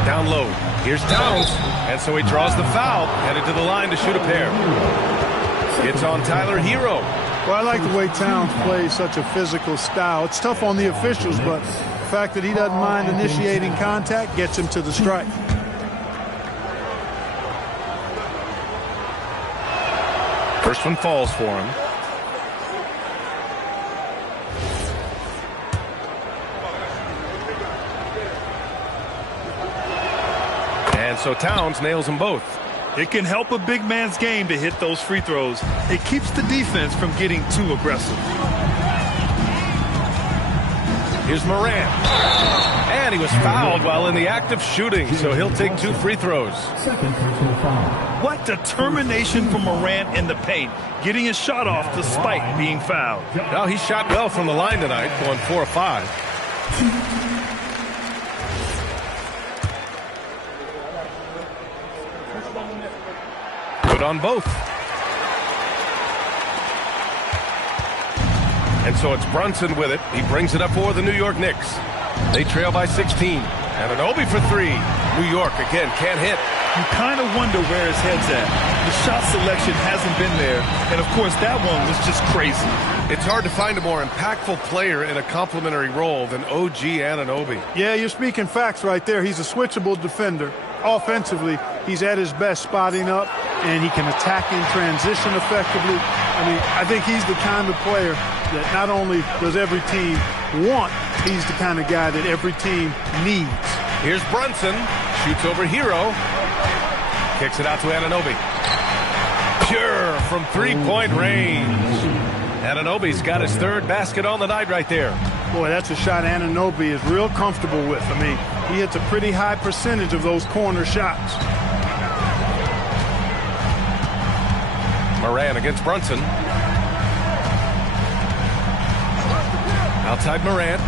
Down low. Here's Towns. And so he draws the foul, headed to the line to shoot a pair. It's on Tyler Hero. Well, I like the way Towns plays such a physical style. It's tough on the officials, but the fact that he doesn't mind initiating contact gets him to the strike. First one falls for him. And so Towns nails them both. It can help a big man's game to hit those free throws. It keeps the defense from getting too aggressive. Here's Morant. And he was fouled while in the act of shooting, so he'll take 2 free throws. What determination from Morant in the paint, getting his shot off despite being fouled. Now he shot well from the line tonight, going 4 of 5. Good on both. And so it's Brunson with it. He brings it up for the New York Knicks. They trail by 16. And Anunoby for 3. New York, again, can't hit. You kind of wonder where his head's at. The shot selection hasn't been there. And, of course, that one was just crazy. It's hard to find a more impactful player in a complementary role than OG Anunoby. Yeah, you're speaking facts right there. He's a switchable defender. Offensively, he's at his best spotting up, and he can attack in transition effectively. I mean, I think he's the kind of player that not only does every team want, he's the kind of guy that every team needs. Here's Brunson. Shoots over Hero. Kicks it out to Anunoby. Pure from three-point range. Anunoby's got his 3rd basket on the night right there. Boy, that's a shot Anunoby is real comfortable with. I mean, he hits a pretty high percentage of those corner shots. Morant against Brunson. Outside Morant.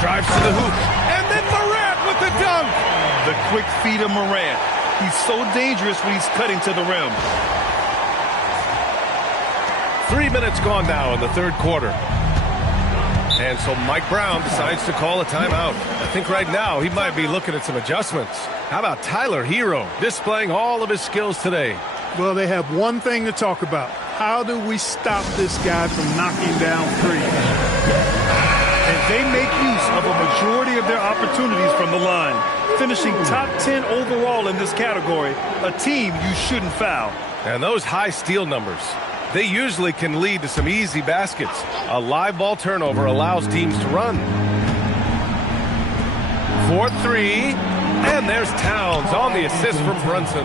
Drives to the hoop. And then Morant with the dunk. The quick feet of Morant. He's so dangerous when he's cutting to the rim. 3 minutes gone now in the 3rd quarter. And so Mike Brown decides to call a timeout. I think right now he might be looking at some adjustments. How about Tyler Hero displaying all of his skills today? Well, they have one thing to talk about. How do we stop this guy from knocking down threes? And they make use of a majority of their opportunities from the line. Finishing top 10 overall in this category, a team you shouldn't foul. And those high steal numbers, they usually can lead to some easy baskets. A live ball turnover allows teams to run. for three. And there's Towns on the assist from Brunson.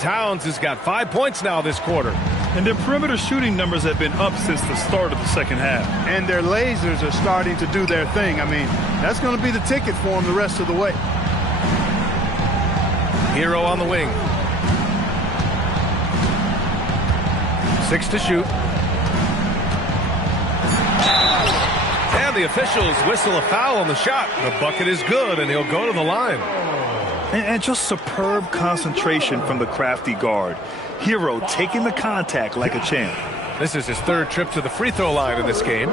Towns has got 5 points now this quarter. And their perimeter shooting numbers have been up since the start of the second half. And their lasers are starting to do their thing. I mean, that's going to be the ticket for them the rest of the way. Hero on the wing. 6 to shoot. And the officials whistle a foul on the shot. The bucket is good, and he'll go to the line. And just superb concentration from the crafty guard. Hero taking the contact like a champ. This is his third trip to the free throw line in this game.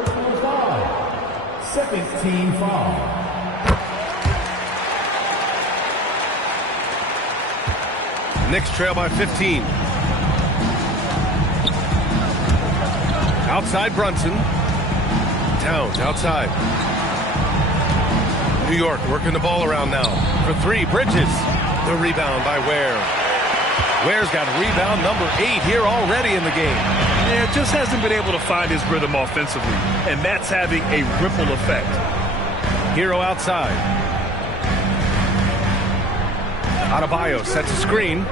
Second team foul. Knicks trail by 15. Outside Brunson. Towns outside. New York working the ball around now. For three, Bridges. The rebound by Ware. Ware's got rebound number 8 here already in the game. Yeah, just hasn't been able to find his rhythm offensively, and that's having a ripple effect. Hero outside. Adebayo sets a screen.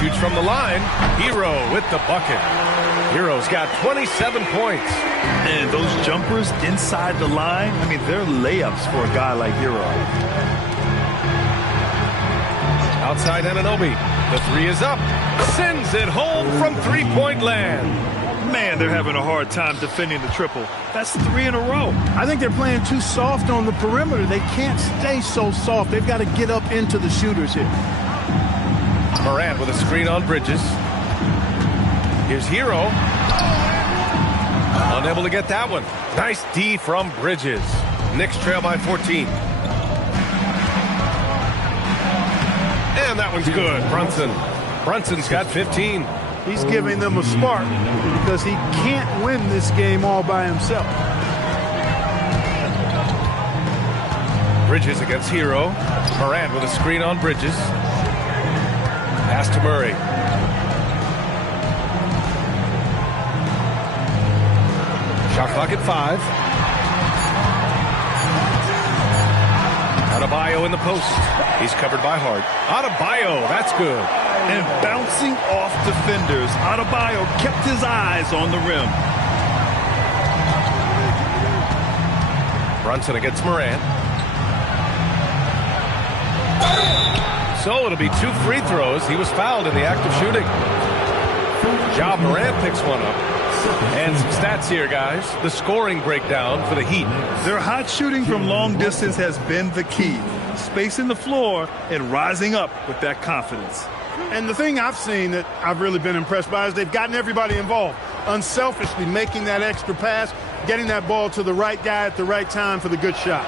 Shoots from the line. Hero with the bucket. Hero's got 27 points. And those jumpers inside the line, I mean, they're layups for a guy like Hero. Outside Anunoby. The three is up. Sends it home from three-point land. Man, they're having a hard time defending the triple. That's 3 in a row. I think they're playing too soft on the perimeter. They can't stay so soft. They've got to get up into the shooters here. Morant with a screen on Bridges. Here's Hero. Unable to get that one. Nice D from Bridges. Knicks trail by 14. And that one's good. Brunson's got 15. He's giving them a spark because he can't win this game all by himself. Bridges against Hero. Morant with a screen on Bridges. Pass to Murray. Shot clock at 5. Adebayo in the post. He's covered by Hart. Adebayo, that's good. And bouncing off defenders, Adebayo kept his eyes on the rim. Brunson against Morant. So it'll be 2 free throws. He was fouled in the act of shooting. Ja Morant picks one up. And some stats here, guys. The scoring breakdown for the Heat. Their hot shooting from long distance has been the key. Spacing the floor and rising up with that confidence. And the thing I've seen that I've really been impressed by is they've gotten everybody involved. Unselfishly making that extra pass, getting that ball to the right guy at the right time for the good shot.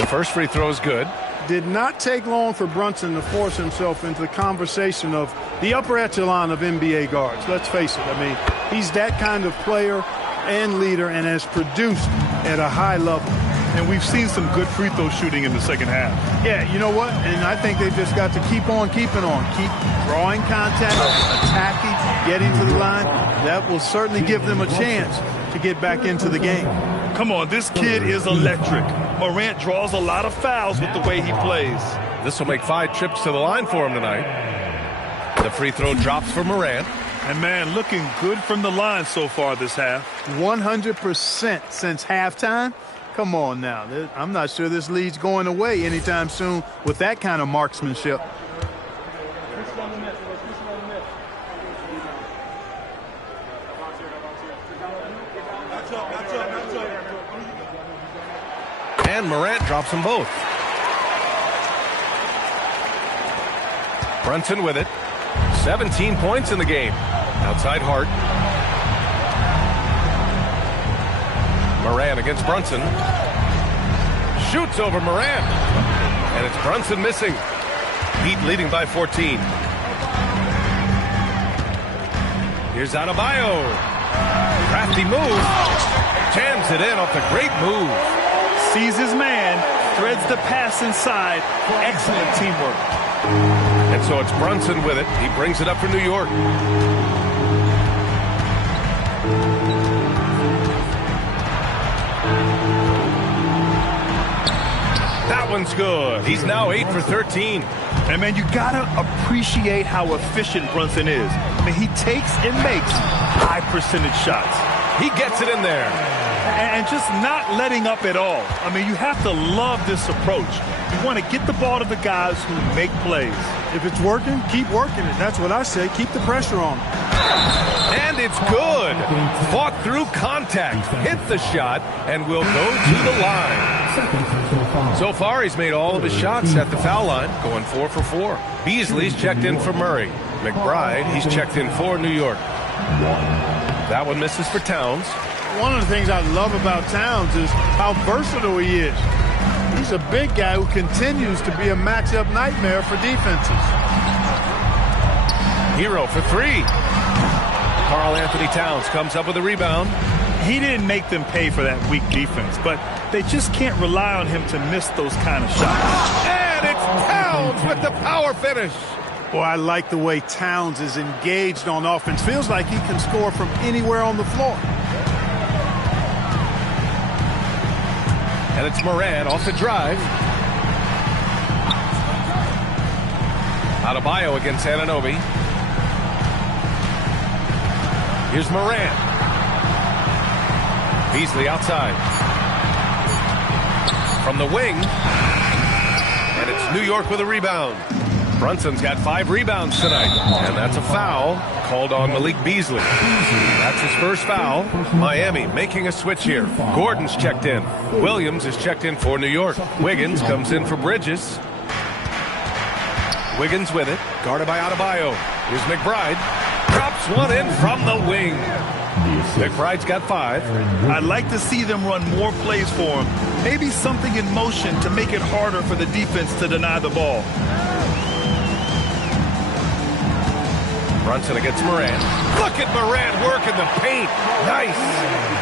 The first free throw is good. Did not take long for Brunson to force himself into the conversation of the upper echelon of NBA guards. Let's face it. I mean, he's that kind of player and leader and has produced at a high level. And we've seen some good free throw shooting in the second half. Yeah, you know what? And I think they've just got to keep on keeping on. Keep drawing contact, attacking, getting to the line. That will certainly give them a chance to get back into the game. Come on, this kid is electric. Morant draws a lot of fouls with the way he plays. This will make 5 trips to the line for him tonight. The free throw drops for Morant. And, man, looking good from the line so far this half. 100% since halftime. Come on now. I'm not sure this lead's going away anytime soon with that kind of marksmanship. And Morant drops them both. Brunson with it. 17 points in the game. Outside Hart. Morant against Brunson. Shoots over Morant. And it's Brunson missing. Heat leading by 14. Here's Adebayo. Crafty move. Jams it in off the great move. Sees his man, threads the pass inside. Excellent teamwork. And so it's Brunson with it. He brings it up for New York. That one's good. He's now 8 for 13. And, man, you got to appreciate how efficient Brunson is. I mean, he takes and makes high-percentage shots. He gets it in there. And just not letting up at all. I mean, you have to love this approach. You want to get the ball to the guys who make plays. If it's working, keep working it. That's what I say. Keep the pressure on. And it's good. Fought through contact, hit the shot, and will go to the line. So far, he's made all of his shots at the foul line, going 4 for 4. Beasley's checked in for Murray. McBride, he's checked in for New York. That one misses for Towns. One of the things I love about Towns is how versatile he is. He's a big guy who continues to be a matchup nightmare for defenses. Hero for 3. Karl Anthony Towns comes up with a rebound. He didn't make them pay for that weak defense, but they just can't rely on him to miss those kind of shots. And it's Towns with the power finish. Boy, I like the way Towns is engaged on offense. Feels like he can score from anywhere on the floor. And it's Moran off the drive. Adebayo against Anunoby. Here's Moran. Beasley outside. From the wing. And it's New York with a rebound. Brunson's got 5 rebounds tonight. And that's a foul called on Malik Beasley. That's his first foul. Miami making a switch here. Gordon's checked in. Williams is checked in for New York. Wiggins comes in for Bridges. Wiggins with it. Guarded by Adebayo. Here's McBride. Drops one in from the wing. McBride's got 5. I'd like to see them run more plays for him. Maybe something in motion to make it harder for the defense to deny the ball. Brunson against Moran. Look at Moran working the paint. Nice.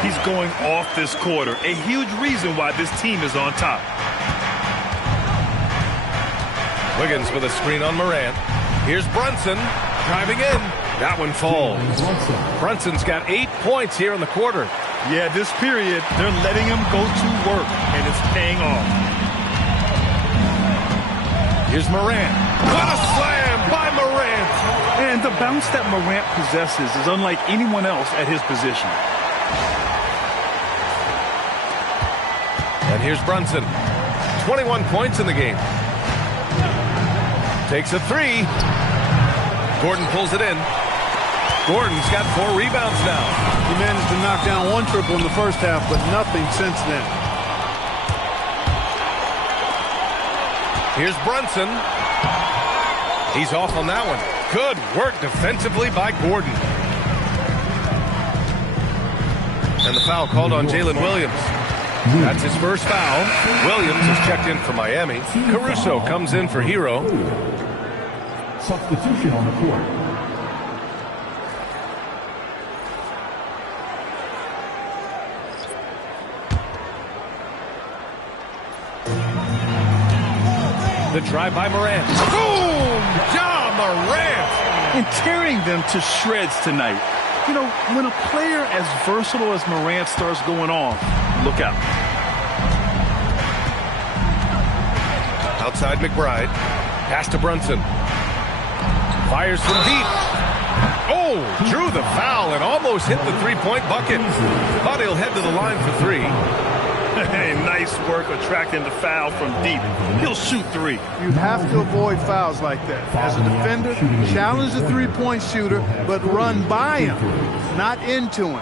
He's going off this quarter. A huge reason why this team is on top. Wiggins with a screen on Moran. Here's Brunson driving in. That one falls. Brunson's got 8 points here in the quarter. Yeah, this period, they're letting him go to work, and it's paying off. Here's Morant. What a slam by Morant. And the bounce that Morant possesses is unlike anyone else at his position. And here's Brunson. 21 points in the game. Takes a 3. Gordon pulls it in. Gordon's got 4 rebounds now. He managed to knock down 1 triple in the first half, but nothing since then. Here's Brunson. He's off on that one. Good work defensively by Gordon. And the foul called on Jalen Williams. That's his first foul. Williams is checked in for Miami. Caruso comes in for Hero. Substitution on the court. The drive by Morant. Boom! Ja Morant! And tearing them to shreds tonight. You know, when a player as versatile as Morant starts going off, look out. Outside McBride. Pass to Brunson. Fires from deep. Oh, drew the foul and almost hit the three-point bucket. But he'll head to the line for 3. Hey, nice work attracting the foul from deep. He'll shoot 3. You have to avoid fouls like that. As a defender, challenge the three-point shooter, but run by him, not into him.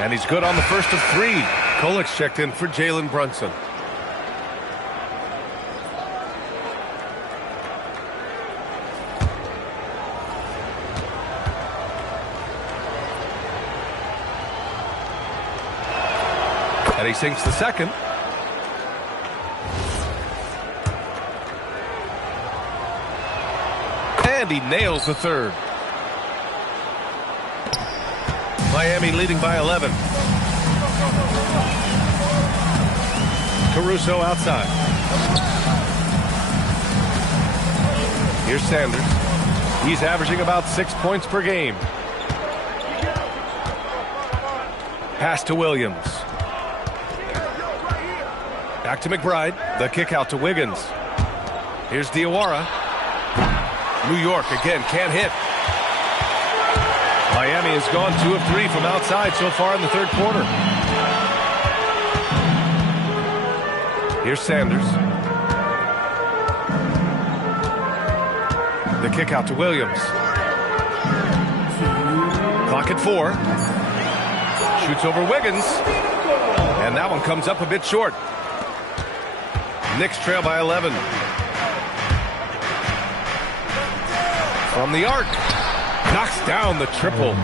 And he's good on the first of 3. Kolik's checked in for Jalen Brunson. And he sinks the second. And he nails the third. Miami leading by 11. Caruso outside. Here's Sanders. He's averaging about 6 points per game. Pass to Williams. Back to McBride. The kick out to Wiggins. Here's Diawara. New York again can't hit. Miami has gone 2 of 3 from outside so far in the third quarter. Here's Sanders. The kick out to Williams. Clock at 4. Shoots over Wiggins. And that one comes up a bit short. Knicks trail by 11. From the arc. Knocks down the triple.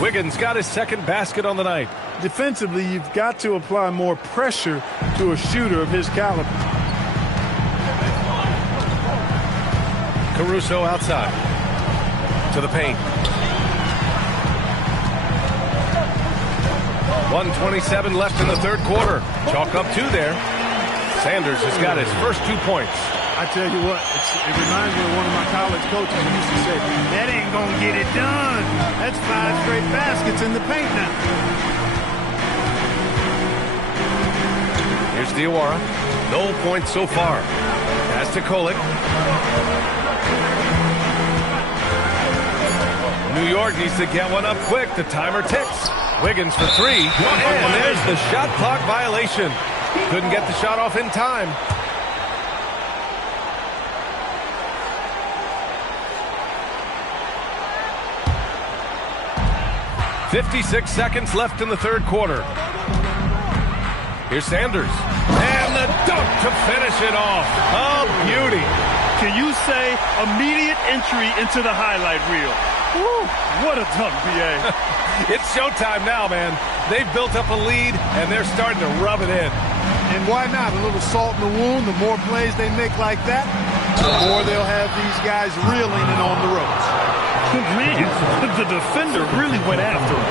Wiggins got his second basket on the night. Defensively, you've got to apply more pressure to a shooter of his caliber. Caruso outside. To the paint. 1:27 left in the third quarter. Chalk up 2 there. Sanders has got his first 2 points. I tell you what, it reminds me of one of my college coaches who used to say, that ain't going to get it done. That's 5 straight baskets in the paint now. Here's Diawara. No points so far. Pass to Kolek. New York needs to get one up quick. The timer ticks. Wiggins for 3. And there's the shot clock violation. Couldn't get the shot off in time. .56 seconds left in the third quarter. Here's Sanders. And the dunk to finish it off. A beauty. Can you say immediate entry into the highlight reel? Woo, what a dunk, B.A. It's showtime now, man. They've built up a lead, and they're starting to rub it in. And why not? A little salt in the wound. The more plays they make like that, the more they'll have these guys reeling and on the ropes. Man, the defender really went after him.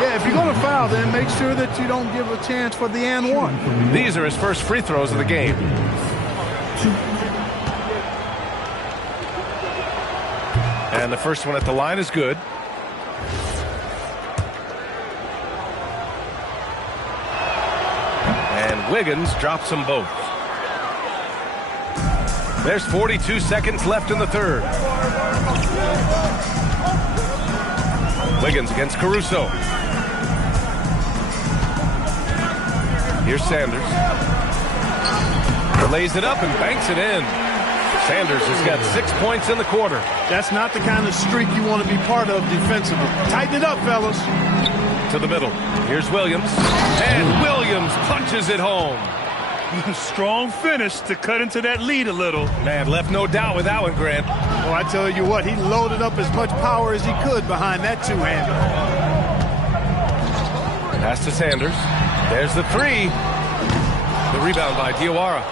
Yeah, if you're going to foul, then make sure that you don't give a chance for the and one. These are his first free throws of the game. And the first one at the line is good. And Wiggins drops them both. There's 42 seconds left in the third. Wiggins against Caruso. Here's Sanders. Lays it up and banks it in. Sanders has got 6 points in the quarter. That's not the kind of streak you want to be part of defensively. Tighten it up, fellas. To the middle. Here's Williams. And Williams punches it home. Strong finish to cut into that lead a little. Man, left no doubt with that one, Grant. Oh, I tell you what, he loaded up as much power as he could behind that two-hander. Pass to Sanders. There's the 3. The rebound by Diawara.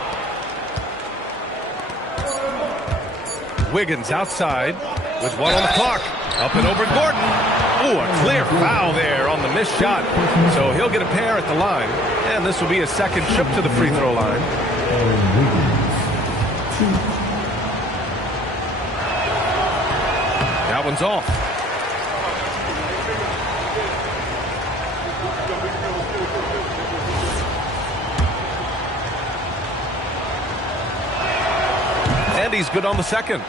Wiggins outside with 1 on the clock. Up and over Gordon. Oh, a clear foul there on the missed shot. So he'll get a pair at the line. And this will be a second trip to the free throw line. That one's off. And he's good on the second.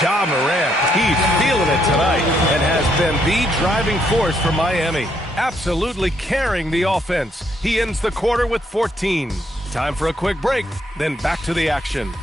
Ja Morant, he's feeling it tonight and has been the driving force for Miami. Absolutely carrying the offense. He ends the quarter with 14. Time for a quick break, then back to the action.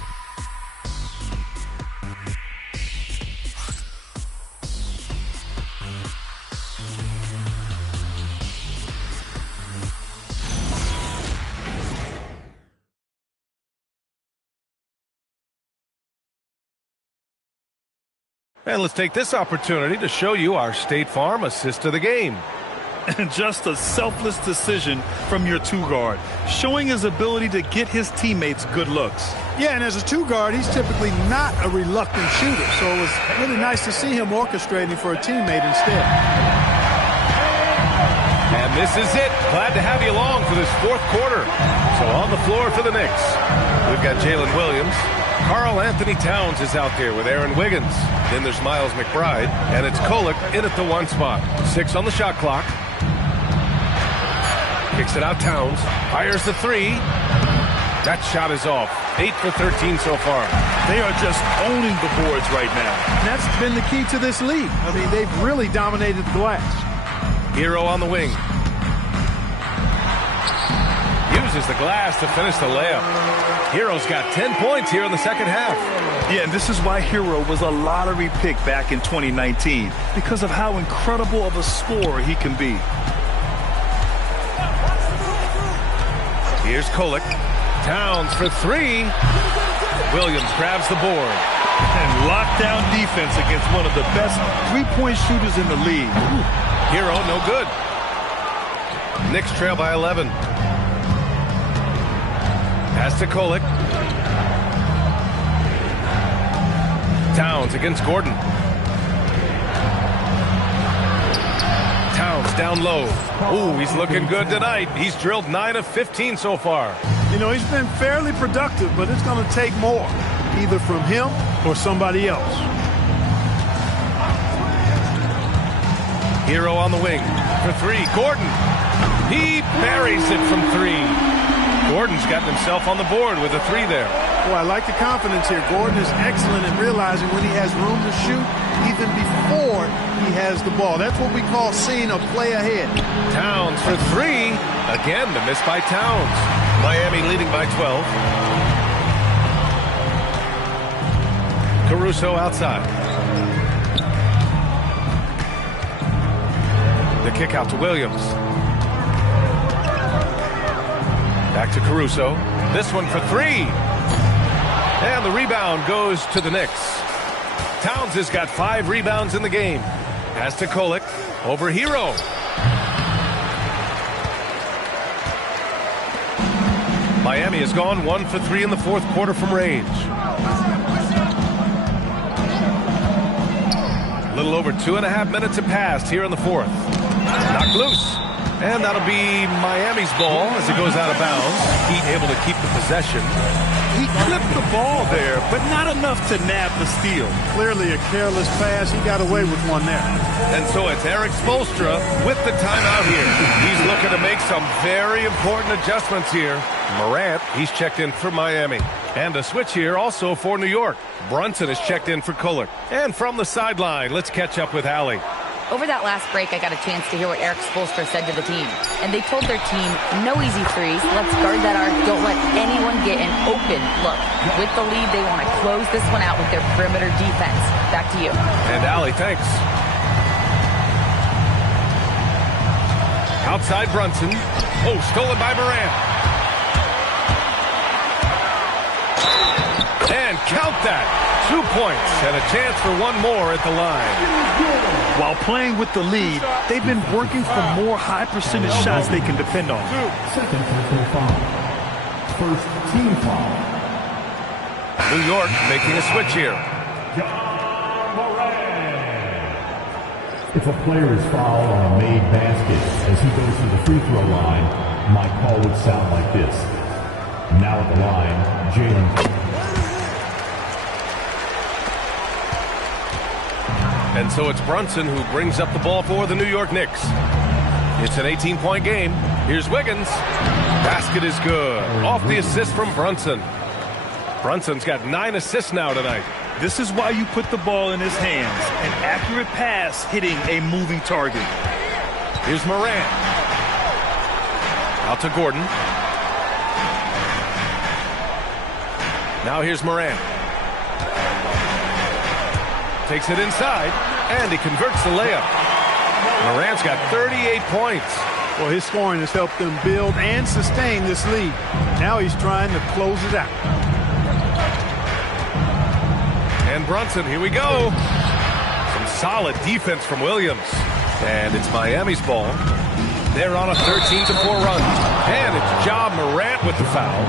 And let's take this opportunity to show you our State Farm assist of the game. And just a selfless decision from your two-guard, showing his ability to get his teammates good looks. Yeah, and as a two-guard, he's typically not a reluctant shooter, so it was really nice to see him orchestrating for a teammate instead. And this is it. Glad to have you along for this fourth quarter. So on the floor for the Knicks, we've got Jalen Williams. Karl Anthony Towns is out there with Aaron Wiggins. Then there's Miles McBride, and it's Kolek in at the 1 spot. 6 on the shot clock. Kicks it out Towns. Fires the 3. That shot is off. 8 for 13 so far. They are just owning the boards right now. And that's been the key to this league. I mean, they've really dominated the glass. Hero on the wing. Uses the glass to finish the layup. Hero's got 10 points here in the second half. Yeah, and this is why Hero was a lottery pick back in 2019, because of how incredible of a scorer he can be. Here's Kolek. Towns for 3. Williams grabs the board. And lockdown defense against one of the best three-point shooters in the league. Hero, no good. Knicks trail by 11. Pass to Kolek. Towns against Gordon. Towns down low. Ooh, he's looking good tonight. He's drilled 9 of 15 so far. You know, he's been fairly productive, but it's going to take more, either from him or somebody else. Hero on the wing for 3. Gordon. He buries it from 3. Gordon's gotten himself on the board with a 3 there. Boy, I like the confidence here. Gordon is excellent at realizing when he has room to shoot, even before he has the ball. That's what we call seeing a play ahead. Towns for 3. Again, the miss by Towns. Miami leading by 12. Caruso outside. The kick out to Williams. Back to Caruso. This one for 3. And the rebound goes to the Knicks. Towns has got 5 rebounds in the game. Pass to Kolek. Over Hero. Miami has gone 1 for 3 in the fourth quarter from range. A little over 2.5 minutes have passed here in the fourth. Knocked loose. And that'll be Miami's ball as it goes out of bounds. Heat able to keep the possession. He clipped the ball there, but not enough to nab the steal. Clearly a careless pass. He got away with one there. And so it's Eric Spoelstra with the timeout here. He's looking to make some very important adjustments here. Morant, he's checked in for Miami. And a switch here also for New York. Brunson is checked in for Kolek. And from the sideline, let's catch up with Allie. Over that last break, I got a chance to hear what Eric Spoelstra said to the team. And they told their team, no easy threes. Let's guard that arc. Don't let anyone get an open look. With the lead, they want to close this one out with their perimeter defense. Back to you. And Allie, thanks. Outside Brunson. Oh, stolen by Morant. And count that. 2 points and a chance for one more at the line. While playing with the lead, they've been working for more high percentage shots they can depend on. Second personal foul. First team foul. New York making a switch here. If a player is fouled on a made basket as he goes to the free throw line, my call would sound like this. Now at the line, Jalen. And so it's Brunson who brings up the ball for the New York Knicks. It's an 18-point game. Here's Wiggins. Basket is good. Off the assist from Brunson. Brunson's got 9 assists now tonight. This is why you put the ball in his hands. An accurate pass hitting a moving target. Here's Morant. Out to Gordon. Now here's Morant. Takes it inside, and he converts the layup. Morant's got 38 points. Well, his scoring has helped them build and sustain this lead. Now he's trying to close it out. And Brunson, here we go. Some solid defense from Williams. And it's Miami's ball. They're on a 13-4 run. And it's Ja Morant with the foul.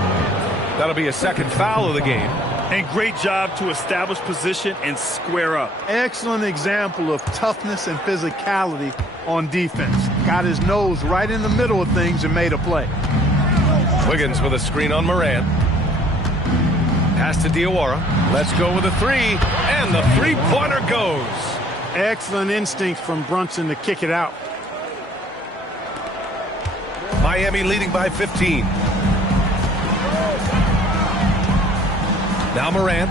That'll be a second foul of the game. And great job to establish position and square up. Excellent example of toughness and physicality on defense. Got his nose right in the middle of things and made a play. Wiggins with a screen on Morant. Pass to Diawara. Let's go with a three. And the three-pointer goes. Excellent instinct from Brunson to kick it out. Miami leading by 15. Now Morant.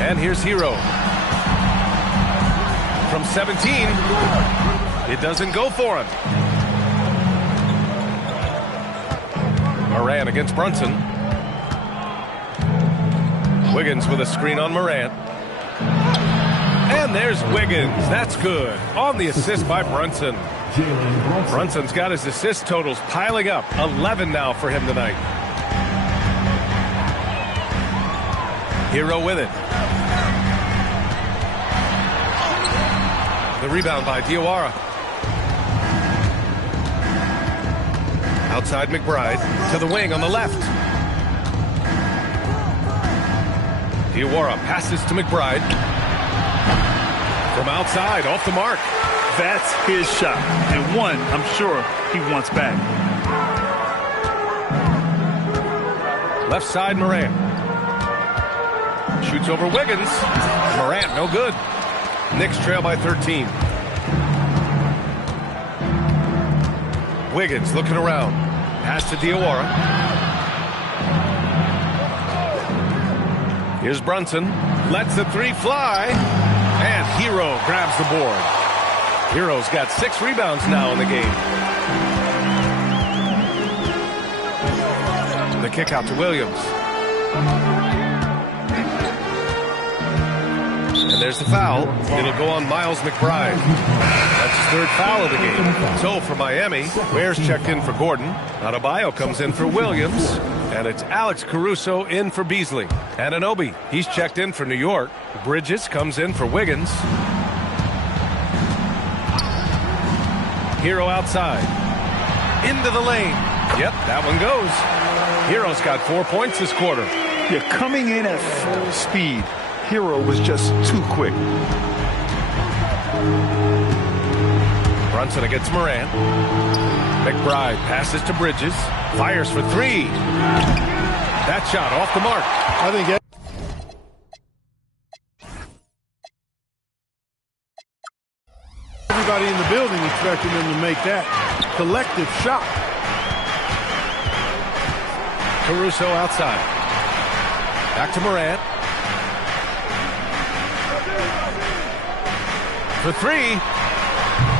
And here's Hero. From 17. It doesn't go for him. Morant against Brunson. Wiggins with a screen on Morant. And there's Wiggins. That's good. On the assist by Brunson. Brunson's got his assist totals piling up. 11 now for him tonight. Hero with it. The rebound by Diawara. Outside McBride to the wing on the left. Diawara passes to McBride. From outside, off the mark. That's his shot, and one I'm sure he wants back. Left side, Morant. Shoots over Wiggins. Morant, no good. Knicks trail by 13. Wiggins looking around. Pass to Diawara. Here's Brunson. Lets the three fly. And Hero grabs the board. Hero's got 6 rebounds now in the game. The kick out to Williams. And there's the foul. It'll go on Miles McBride. That's his 3rd foul of the game. So for Miami, Ware's checked in for Gordon. Adebayo comes in for Williams. And it's Alex Caruso in for Beasley. Anunoby, he's checked in for New York. Bridges comes in for Wiggins. Hero outside. Into the lane. Yep, that one goes. Hero's got 4 points this quarter. You're coming in at full speed. Hero was just too quick. Brunson against Morant. McBride passes to Bridges. Fires for 3. That shot off the mark. I think everybody in the building expecting them to make that collective shot. Caruso outside. Back to Morant. For 3.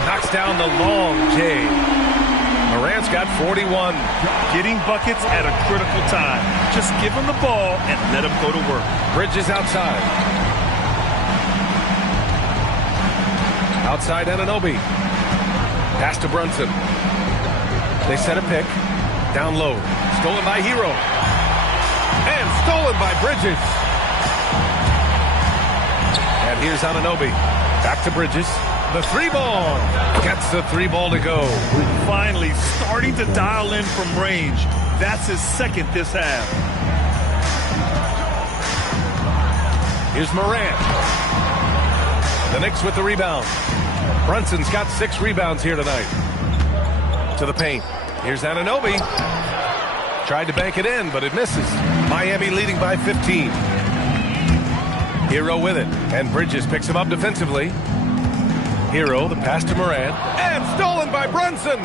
Knocks down the long J. Morant's got 41. Getting buckets at a critical time. Just give him the ball and let him go to work. Bridges outside. Outside Anunoby. Pass to Brunson. They set a pick. Down low. Stolen by Hero. And stolen by Bridges. And here's Anunoby. Back to Bridges. The 3-ball. Gets the 3-ball to go. Finally starting to dial in from range. That's his 2nd this half. Here's Morant. The Knicks with the rebound. Brunson's got 6 rebounds here tonight. To the paint. Here's Anunoby. Tried to bank it in, but it misses. Miami leading by 15. Hero with it. And Bridges picks him up defensively. Hero, the pass to Morant. And stolen by Brunson.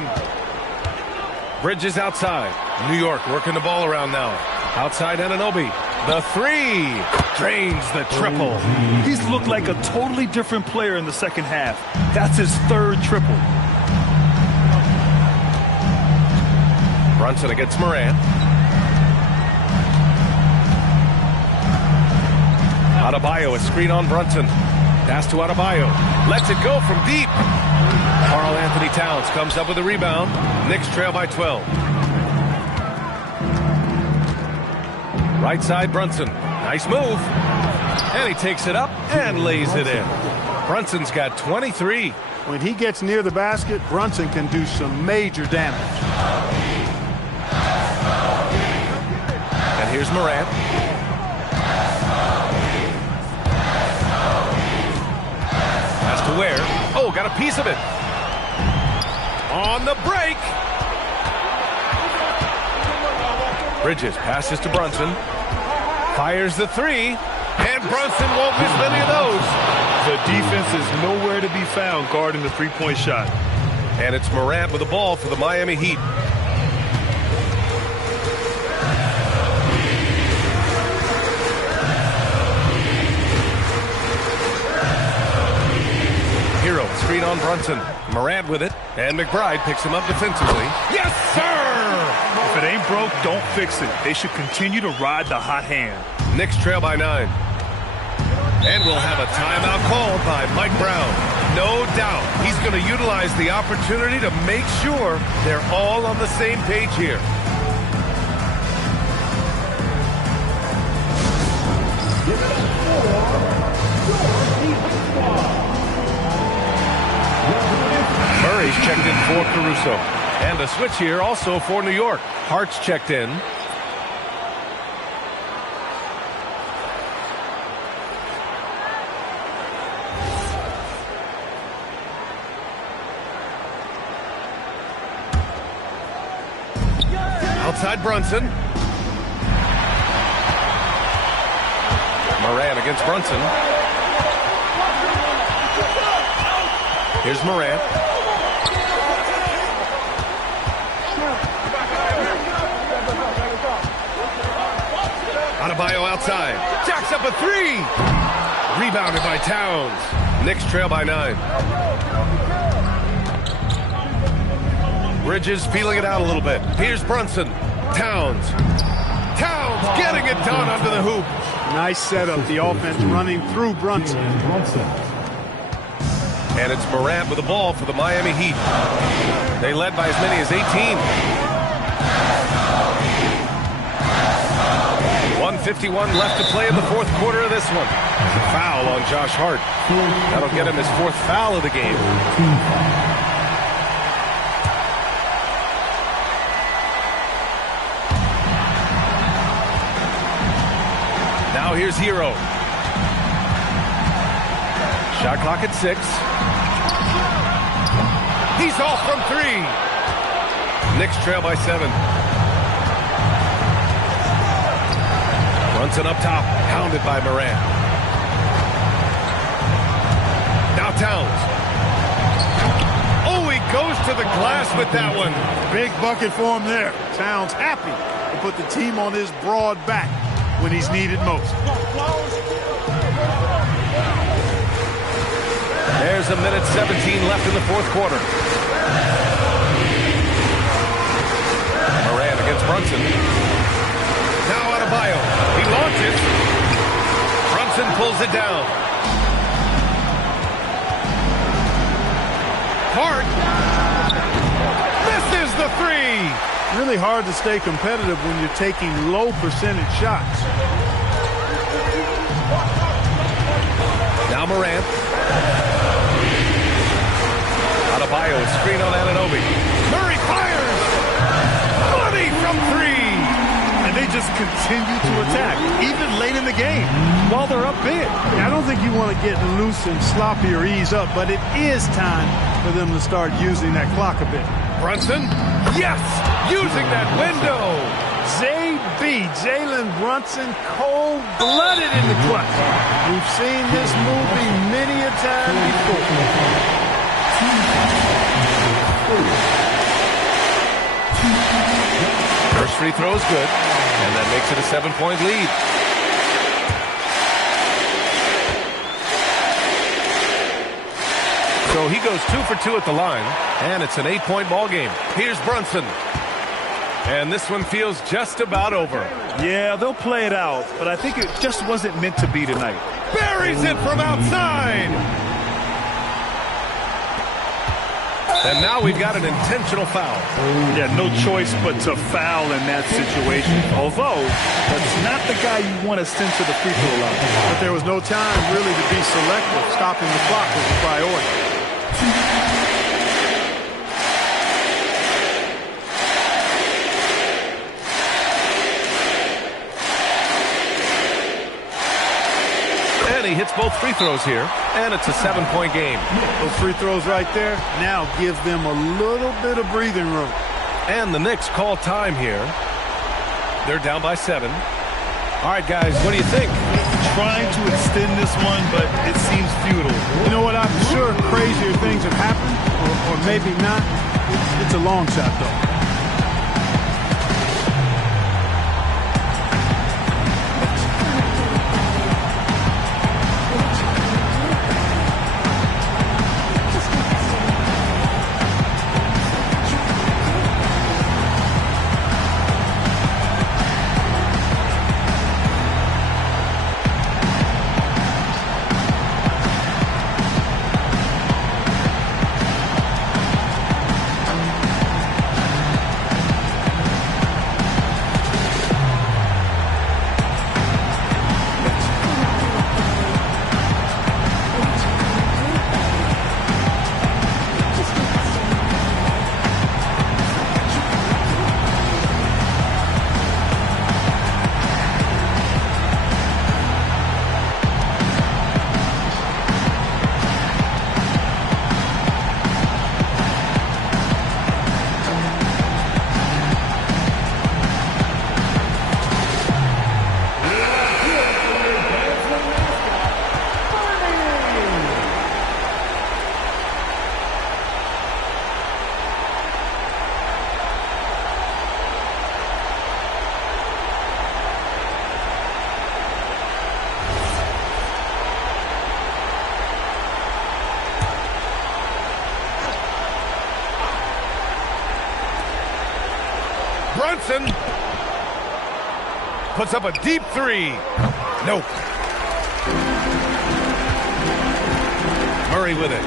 Bridges outside. New York working the ball around now. Outside Anunoby. The 3. Drains the triple. He's looked like a totally different player in the 2nd half. That's his 3rd triple. Brunson against Morant. Adebayo, a screen on Brunson. Pass to Adebayo. Lets it go from deep. Karl Anthony Towns comes up with a rebound. Knicks trail by 12. Right side Brunson. Nice move. And he takes it up and lays it in. Brunson's got 23. When he gets near the basket, Brunson can do some major damage. And here's Morant. Has to Ware. Oh, got a piece of it. On the break. Bridges passes to Brunson. Fires the three. And Brunson won't miss many of those. The defense is nowhere to be found guarding the three-point shot. And it's Morant with the ball for the Miami Heat. Hero, screen on Brunson. Morant with it. And McBride picks him up defensively. Yes, sir! If it ain't broke, don't fix it. They should continue to ride the hot hand. Knicks trail by 9. And we'll have a timeout called by Mike Brown. No doubt he's going to utilize the opportunity to make sure they're all on the same page here. Murray's checked in for Caruso. And a switch here also for New York. Hart's checked in. Outside Brunson. Morant against Brunson. Here's Morant. Adebayo outside. Jacks up a three. Rebounded by Towns. Knicks trail by 9. Bridges feeling it out a little bit. Here's Brunson. Towns. Towns getting it done under the hoop. Nice setup. The offense running through Brunson. And it's Morant with the ball for the Miami Heat. They led by as many as 18. 1:51 left to play in the fourth quarter of this one. Foul on Josh Hart. That'll get him his 4th foul of the game. Now here's Hero. Shot clock at 6. He's off from 3. Knicks trail by 7. Brunson up top, hounded by Morant. Now Towns. Oh, he goes to the glass with that one. Big bucket for him there. Towns happy to put the team on his broad back when he's needed most. There's a minute 17 left in the fourth quarter. Morant against Brunson. Now Adebayo. He launches. Brunson pulls it down. Hart misses the three. Really hard to stay competitive when you're taking low percentage shots. Now Morant. Adebayo, screen on Anunoby. Murray fires! Money from 3! And they just continue to attack, even late in the game, while they're up big. I don't think you want to get loose and sloppy or ease up, but it is time for them to start using that clock a bit. Brunson, yes! Using that window! JB, Jalen Brunson, cold-blooded in the clutch. We've seen this movie many a time before. First free throw is good, and that makes it a 7-point lead. So he goes 2 for 2 at the line, and it's an 8-point ball game. Here's Brunson. And this one feels just about over. Yeah, they'll play it out, but I think it just wasn't meant to be tonight. Buries it from outside. And now we've got an intentional foul. Yeah, no choice but to foul in that situation. Although, that's not the guy you want to send to the free throw line. But there was no time really to be selective. Stopping the clock was the priority. And he hits both free throws here, and it's a 7-point game. Those free throws right there now give them a little bit of breathing room. And the Knicks call time here. They're down by 7. All right, guys, what do you think? Trying to extend this one, but it seems futile. You know what? I'm sure crazier things have happened, or maybe not. It's a long shot, though. Brunson puts up a deep 3. Nope. Murray with it.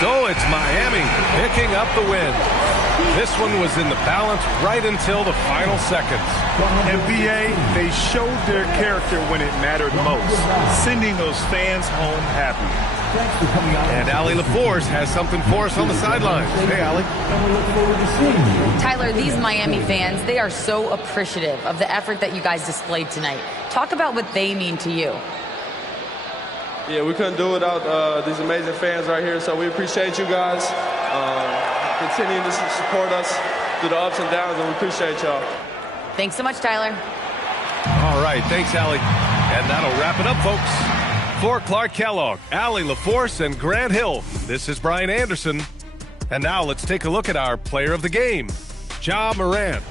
So it's Miami picking up the win. This one was in the balance right until the final seconds. NBA, they showed their character when it mattered most, sending those fans home happy. And Allie LaForce has something for us on the sidelines. Hey, Allie. Tyler, these Miami fans, they are so appreciative of the effort that you guys displayed tonight. Talk about what they mean to you. Yeah, we couldn't do it without these amazing fans right here, so we appreciate you guys. Continuing to support us through the ups and downs, and we appreciate y'all. Thanks so much, Tyler. All right, thanks, Allie. And that'll wrap it up, folks. For Clark Kellogg, Allie LaForce, and Grant Hill, this is Brian Anderson. And now let's take a look at our player of the game, Ja Morant.